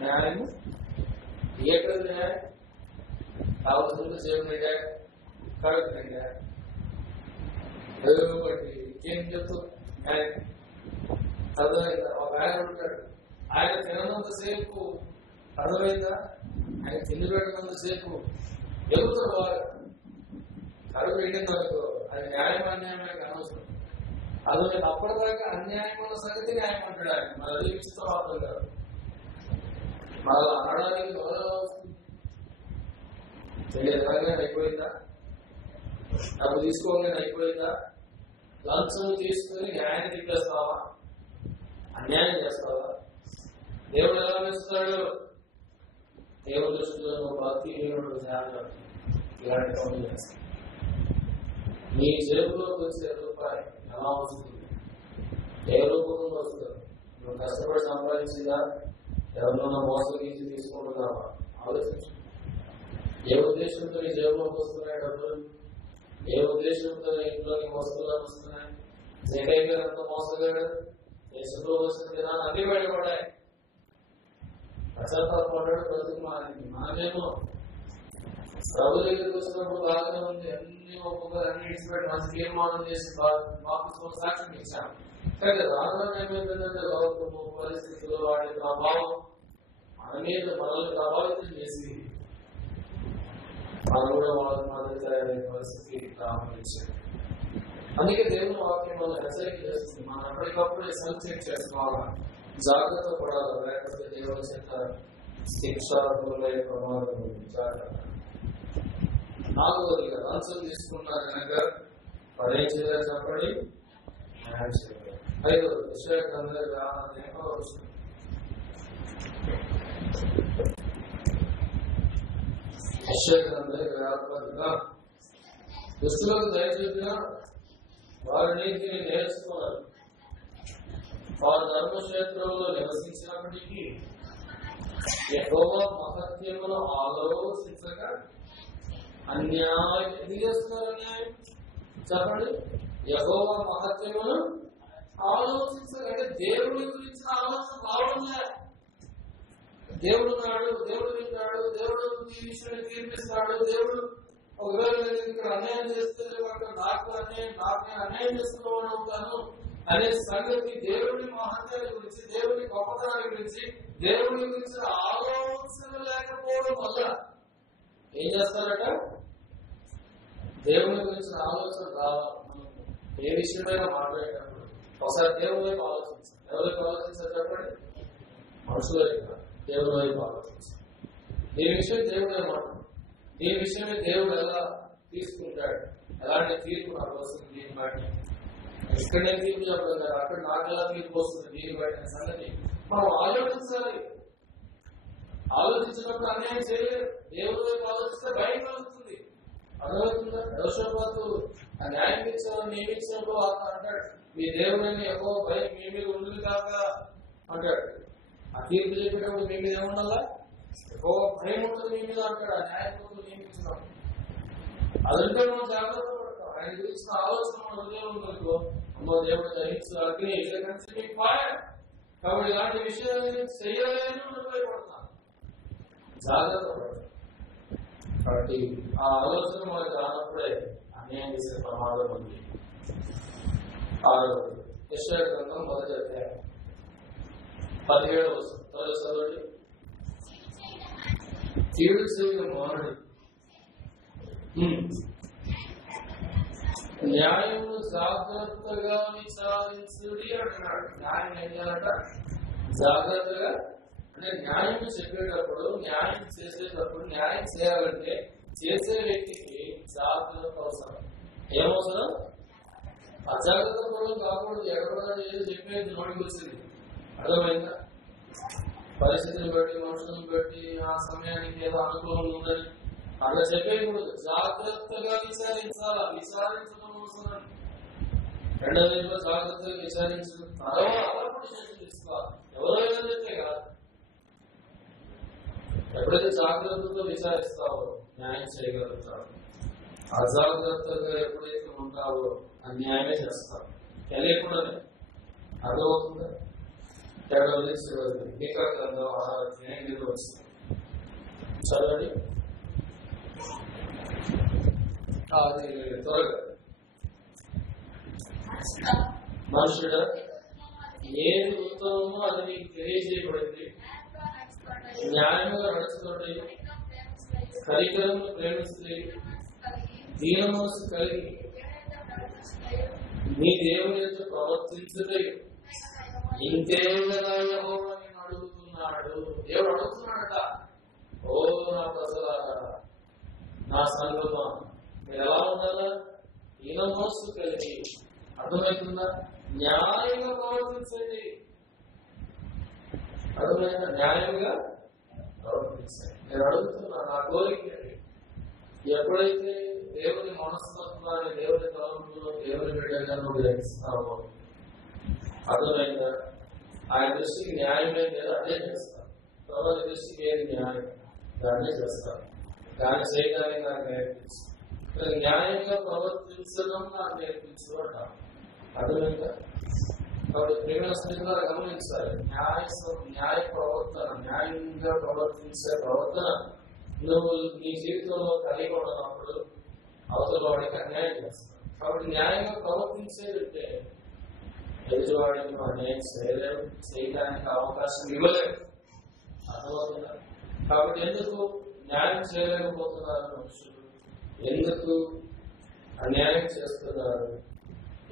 న్యాయం ఎక్కడ న్యాయం? కావాల్సింది చేయకుండా కరెక్ట్గా బట్టి ఏం చెప్తూ న్యాయం అర్థమైందా? ఒక ఆయన ఉంటాడు, ఆయన తినంతసేపు అర్థమైందా? ఆయన తిండి పెట్టినంతసేపు ఎదుగుతాడు బాగా. కడుపు పెట్టింది అనుకో, అది న్యాయం అన్యాయమే అనవసరం. అదే అప్పటిదాకా అన్యాయమైన సంగతి న్యాయం అంటాడు ఆయన. మరి అది విచిత్రం అర్థం కాదు. మళ్ళీ అనడానికి ఎలాగైనా అయిపోయిందా? డబ్బు తీసుకోగానే అయిపోయిందా? లంచం తీసుకుని న్యాయాన్ని తిప్పేస్తావా? అన్యాయం చేస్తావా? దేవుడు ఎలా మెచ్చుతాడు? దేవుడు దృష్టిలో భక్తిహీనుడు ఇలాంటి పనులు చేస్తాడు. నీ జేబులోకి వచ్చే రూపాయి ఎలా వస్తుంది? ఏ రూపంలో వస్తుంది? నువ్వు కష్టపడి సంపాదించిందా? ఎవరినైనా మోసం తీసి తీసుకుంటున్నావా? ఆలోచించు. ఏ ఉద్దేశంతో నీ జేబులోకి వస్తున్నాయి డబ్బులు? ఏ ఉద్దేశంతో ఇంట్లో నీ వస్తువులకు వస్తున్నాయి? జగన్ గారు అంత మోసగాడు. యేసులో వచ్చిన దినాలు అన్ని బయటపడ్డాయి. పశ్చాత్తాపడ్డాడు, బ్రతుకు మారింది. మనమేమో ప్రభు దగ్గరికి వచ్చినప్పుడు బాగానే ఉంది, అన్ని ఒక్కొక్కరు అన్ని ఇచ్చిపెట్టి మంచి తీర్మానం చేసి బాప్తిస్మం సాక్ష్యం ఇచ్చాము. కానీ రాను ఏమైందంటే లోకము, పరిస్థితులు, వాటి ప్రభావం మన మీద మనల్ని ప్రభావితం చేసి మనం కూడా వాళ్ళ మాదిరి తయారైన పరిస్థితి ప్రారంభించింది. అందుకే దేవుని వాక్యం వల్ల హెచ్చరిక చేస్తుంది. మనం ఎప్పటికప్పుడు సెల్ఫ్ చెక్ చేసుకోవాలా, జాగ్రత్త పడాలి. లేకపోతే దేవుని చేత శిక్షార్హులై ప్రమాదం ఉంది. జాగ్రత్త. 4వది లంచం తీసుకున్నారు కనుక పదే చేయాలి చెప్పండి, న్యాయం చేయాలి. 5వది విషయకంగా దుస్తులకు దయచూపిన వారి నీతిని నేర్చుకోవాలి. వారు ధర్మక్షేత్రంలో నివసించినప్పటికీ యెహోవా మహత్యమును ఆలోచించక అన్యాయం ఎందుకు చేస్తున్నారు? అన్యాయం చెప్పండి. యెహోవా మహత్యమును ఆలోచించక అంటే దేవుడి గురించి ఆలోచన బాగుందా? దేవుడు ఉన్నాడు, దేవుడు వింటాడు, దేవుడు ఈ విషయాన్ని తీర్పిస్తాడు. దేవుడు ఒకవేళ నేను ఇక్కడ అన్యాయం చేస్తే నాకు అన్యాయం చేస్తున్నాను అవుతాను అనే సంగతి, దేవుడి మహత్యాల గురించి, దేవుడి గొప్పతనాల గురించి, దేవుడి గురించి ఆలోచన లేకపోవడం వల్ల ఏం చేస్తారట? దేవుడి గురించి ఆలోచన రావాలి. మనం ఏ విషయమైనా మాట్లాడేటప్పుడు ఒకసారి దేవుడి వైపు ఆలోచించాలి. ఎవరికి ఆలోచించాలి చెప్పండి? మనుషుల వైపు, దేవుడి వైపు ఆలోచించాలి. దీని విషయం దేవుడే మాట్లాడు. దీని విషయమే దేవుడు ఎలా తీసుకుంటాడు, ఎలాంటి తీర్పు నాకు వస్తుంది దీన్ని బట్టి. ఇక్కడ నేను తీర్పు చెప్పలేదు కదా, అక్కడ నాకు ఎలా తీర్పు వస్తుంది దీన్ని బట్టి సంగతి మనం ఆలోచించాలి. ఆలోచించినప్పుడు అన్యాయం చేయలేదు. దేవుడి వైపు ఆలోచిస్తే భయం కలుగుతుంది. అర్థమవుతుందా? యెహోషాపాతు ఆ న్యాయం ఇచ్చేవారు నియమించినప్పుడు అంటాడు, మీ దేవుడని ఎక్కువ భయం మీ మీద ఉంటుంది కాక అంటాడు. ఆ తీర్పు చెప్పేటప్పుడు మీ మీద ఏముండాలా? ఎక్కువ భయం ఉంటుంది మీ మీద అంటాడు. ఆ న్యాయపూర్తులు నియమించినప్పుడు అదంటే మనం జాగ్రత్త పడతాం. ఆయన గురించిన ఆలోచన మన హృదయంలో ఉందనుకో, అమ్మో దేవుడు దహించు అగ్ని కాబట్టి ఇలాంటి విషయాలు చేయలేని భయపడతాం. జాగ్రత్త పడతాం. కాబట్టి ఆ ఆలోచన మనకు రానప్పుడే అన్యాయం చేసే ప్రమాదం ఉంది. 6వది యెషయా గ్రంథం 1వ అధ్యాయం 17వ వచనం. కీడు చేయడం మానడు, న్యాయము జాగ్రత్తగా విచారించుడి అంటున్నాడు. న్యాయం ఏం చేయాలంట? జాగ్రత్తగా. అంటే న్యాయం చెప్పేటప్పుడు, న్యాయం చేసేటప్పుడు, న్యాయం చేయాలంటే చేసే వ్యక్తికి జాగ్రత్త అవసరం. ఏమవసరం? అజాగ్రత్త పడడం కాకూడదు. ఎక్కడ ఏదో చెప్పేది నోటికి వచ్చింది. అర్థమైందా? పరిస్థితులు బట్టి, మనుషులను బట్టి, ఆ సమయానికి ఏదో అనుకూలం ఉందని అట్లా చెప్పేయకూడదు. జాగ్రత్తగా విచారించాలా. విచారించడం అవసరం. రెండవది జాగ్రత్తగా విచారించడం తర్వాత తీసుకోవాలి. ఎవరో ఏదో చెప్తే కాదు. ఎప్పుడైతే జాగ్రత్తతో విచారిస్తావో న్యాయం చేయగలుగుతావు. అజాగ్రత్తగా ఎప్పుడైతే ఉంటావో అన్యాయమే చేస్తావు. తెలియకుండానే. అర్థమవుతుందా? 7వది మీకా గ్రంథం 6వ అధ్యాయం వస్తుంది. చదవండి. అది త్వరగా. మనుషుడు ఏది ఉత్తమమో అది నీకు తెలియజేయబడింది. న్యాయంగా నడుచుకోండి, కరికరము ప్రేమిస్తుంది, దీనమనస్సు కలిగి మీ దేవుని యొక్క ప్రవర్తించుటై ఇంతే కదా యెహోవా నిన్ను అడుగుతున్నాడు. దేవుడు అడుగుతున్నాడట, ఓ నా ప్రజలారా, నా సంగమా, మీరు ఎలా ఉండాలా? దీనమనస్సు కలిగి. అర్థమవుతుందా? న్యాయంగా ప్రవర్తించండి. అర్థమైందా? న్యాయంగా ప్రవర్తించండి. నేను అడుగుతున్నా, నా కోరిక ఎప్పుడైతే దేవుని మనస్తత్వాన్ని, దేవుని తలంపులో, దేవుని బిడ్డగా నువ్వు గ్రహిస్తావో, అర్థమైందా? ఆయన దృష్టికి న్యాయమైన అదే చేస్తాను. ప్రభు దృష్టికి ఏది న్యాయం దాన్నే చేస్తాను. దాన్ని చేయడానికి నాకు నేర్పించు. న్యాయంగా ప్రవర్తించడం నాకు నేర్పించు అంటాను. అర్థమైందా? కాబట్టి ప్రేమ స్నేహితులు గమనించాలి. న్యాయ ప్రవర్తన, న్యాయంగా ప్రవర్తించే ప్రవర్తన నువ్వు నీ జీవితంలో కలిగి ఉన్నప్పుడు అవతల వాడికి అన్యాయం చేస్తావు. కాబట్టి న్యాయంగా ప్రవర్తించేదంటే ఎదుటివాడికి అన్యాయం చేయలేవు, చేయడానికి అవకాశం ఇవ్వలేవు. అర్థమవుతుందా? కాబట్టి ఎందుకు న్యాయం చేయలేకపోతున్నారు మనుషులు? ఎందుకు అన్యాయం చేస్తున్నారు?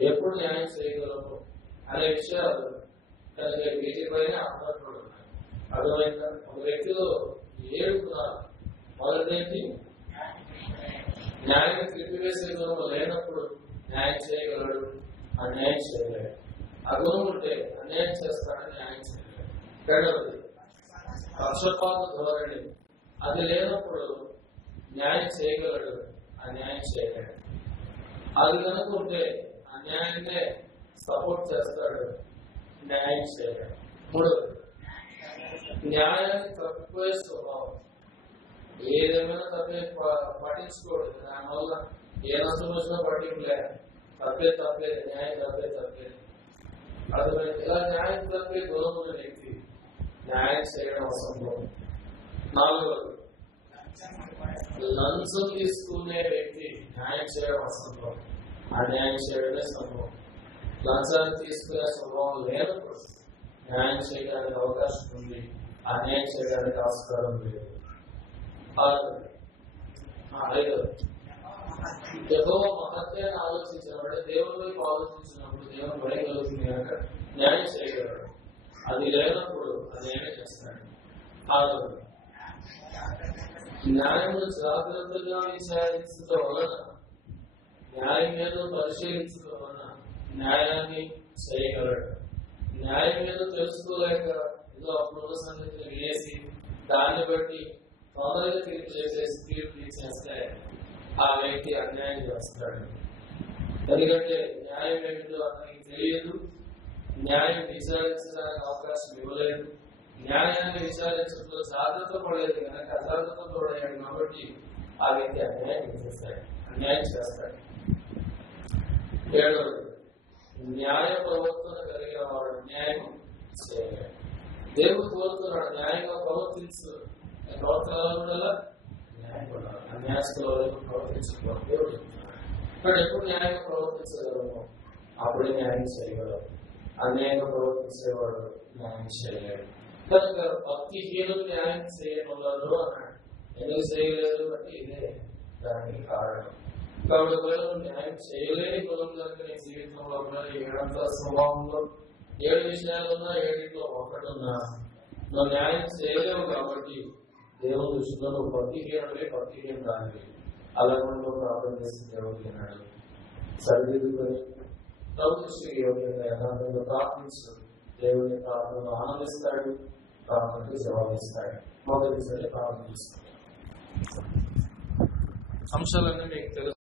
ఎప్పుడు న్యాయం చేయగలరు అనే విషయాలు కనుక వీటిపైన ఆధారపడి ఉన్నాయి. అర్థమైందా? ఒక వ్యక్తిలో 7 గుణాలు. మొదటిది న్యాయం తిప్పివేసే గుణము లేనప్పుడు న్యాయం చేయగలడు, అన్యాయం చేయలేడు. ఆ గుణం ఉంటే అన్యాయం చేస్తాడని న్యాయం చేయలేడు. రెండవది పక్షపాత ధోరణి. అది లేనప్పుడు న్యాయం చేయగలడు, అన్యాయం చేయలేడు. అది కనుక ఉంటే అన్యాయాన్నే సపోర్ట్ చేస్తాడు, న్యాయం చేయలేడు. మూడవది న్యాయాన్ని తప్పిపోయే స్వభావం. ఏదేమైనా తప్పే పట్టించుకోడు. దానివల్ల ఏ నష్టం వచ్చినా పట్టింపులే, తప్పే తప్పలేదు, న్యాయం తప్పలేదు. అది ఇలా న్యాయం తప్పే గుణం ఉన్న వ్యక్తి న్యాయం చేయడం అసంభవం. నాలుగవది లంచం తీసుకునే వ్యక్తి న్యాయం చేయడం అసంభవం, అన్యాయం చేయడమే సంభవం. లంచాన్ని తీసుకునే స్వభావం లేనప్పుడు న్యాయం చేయడానికి అవకాశం ఉంది, అన్యాయం చేయడానికి ఆస్కారం లేదు. యెహోవా మహత్యాన్ని ఆలోచించినప్పుడు, దేవుని వైపు ఆలోచించినప్పుడు దేవుని భయం కలుగుతుంది కనుక న్యాయం చేయగలడు. అది లేనప్పుడు అన్యాయం చేస్తాడు. న్యాయమును జాగ్రత్తగా విచారించడం వలన, న్యాయం మీద పరిశీలించడం వలన న్యాయాన్ని చేయగలడు. న్యాయం మీద తెలుసుకోలేక ఏదో అప్పుడున్న సంగతిని వినేసి దాన్ని బట్టి తొందరగా తీర్పు తీసేస్తే ఆ వ్యక్తి అన్యాయం చేస్తాడు. ఎందుకంటే న్యాయం ఏమిటో అతనికి తెలియదు, న్యాయం విచారించడానికి అవకాశం ఇవ్వలేదు, న్యాయాన్ని విచారించడంలో జాగ్రత్త పడలేదు కనుక అజాగ్రత్త పడలేడు. కాబట్టి ఆ వ్యక్తి అన్యాయం చేస్తాడు, అన్యాయం చేస్తాడు. ఏడవది న్యాయ ప్రవర్తన కలిగిన వాడు న్యాయం చేయలేడు. దేవుడు కోరుతున్నాడు న్యాయంగా ప్రవర్తించు. ప్రవర్తన ఉండాలా? న్యాయం ఉండాలి. అన్యాయస్తుల వరకు ప్రవర్తించకూడదు దేవుడు చెప్తున్నాడు. కానీ ఎప్పుడు న్యాయంగా ప్రవర్తించగలము అప్పుడే న్యాయం చేయగలరు. అన్యాయంగా ప్రవర్తించేవాడు న్యాయం చేయలేడు. కనుక భక్తిహీనులు న్యాయం చేయగలరు అన్నాడు. ఎందుకు చేయలేదు అంటే ఇదే దానికి కారణం. కాబట్టి ఒకవేళ న్యాయం చేయలేని గుణం కనుక నీ జీవితంలో ఉన్న 7 స్వభావంలో 7 విషయాలున్నా 7 ఒకటి ఉన్నా నువ్వు న్యాయం చేయలేవు. కాబట్టి దేవుని దృష్టిలో నువ్వు భక్తిహీనం దానివి. అలాగే నువ్వు ప్రార్థన చేసి దేవుడికి అన్నాడు సరిదిద్దుకొని ప్రభు దృష్టికి యోగ్యంగా యథార్థంగా ప్రార్థించు. దేవుని ప్రార్థనలో ఆనందిస్తాడు, ప్రార్థనకు జవాబిస్తాడు. మొదటిసారి ప్రార్థన చేస్తాడు. అంశాలన్నీ మీకు తెలుసు.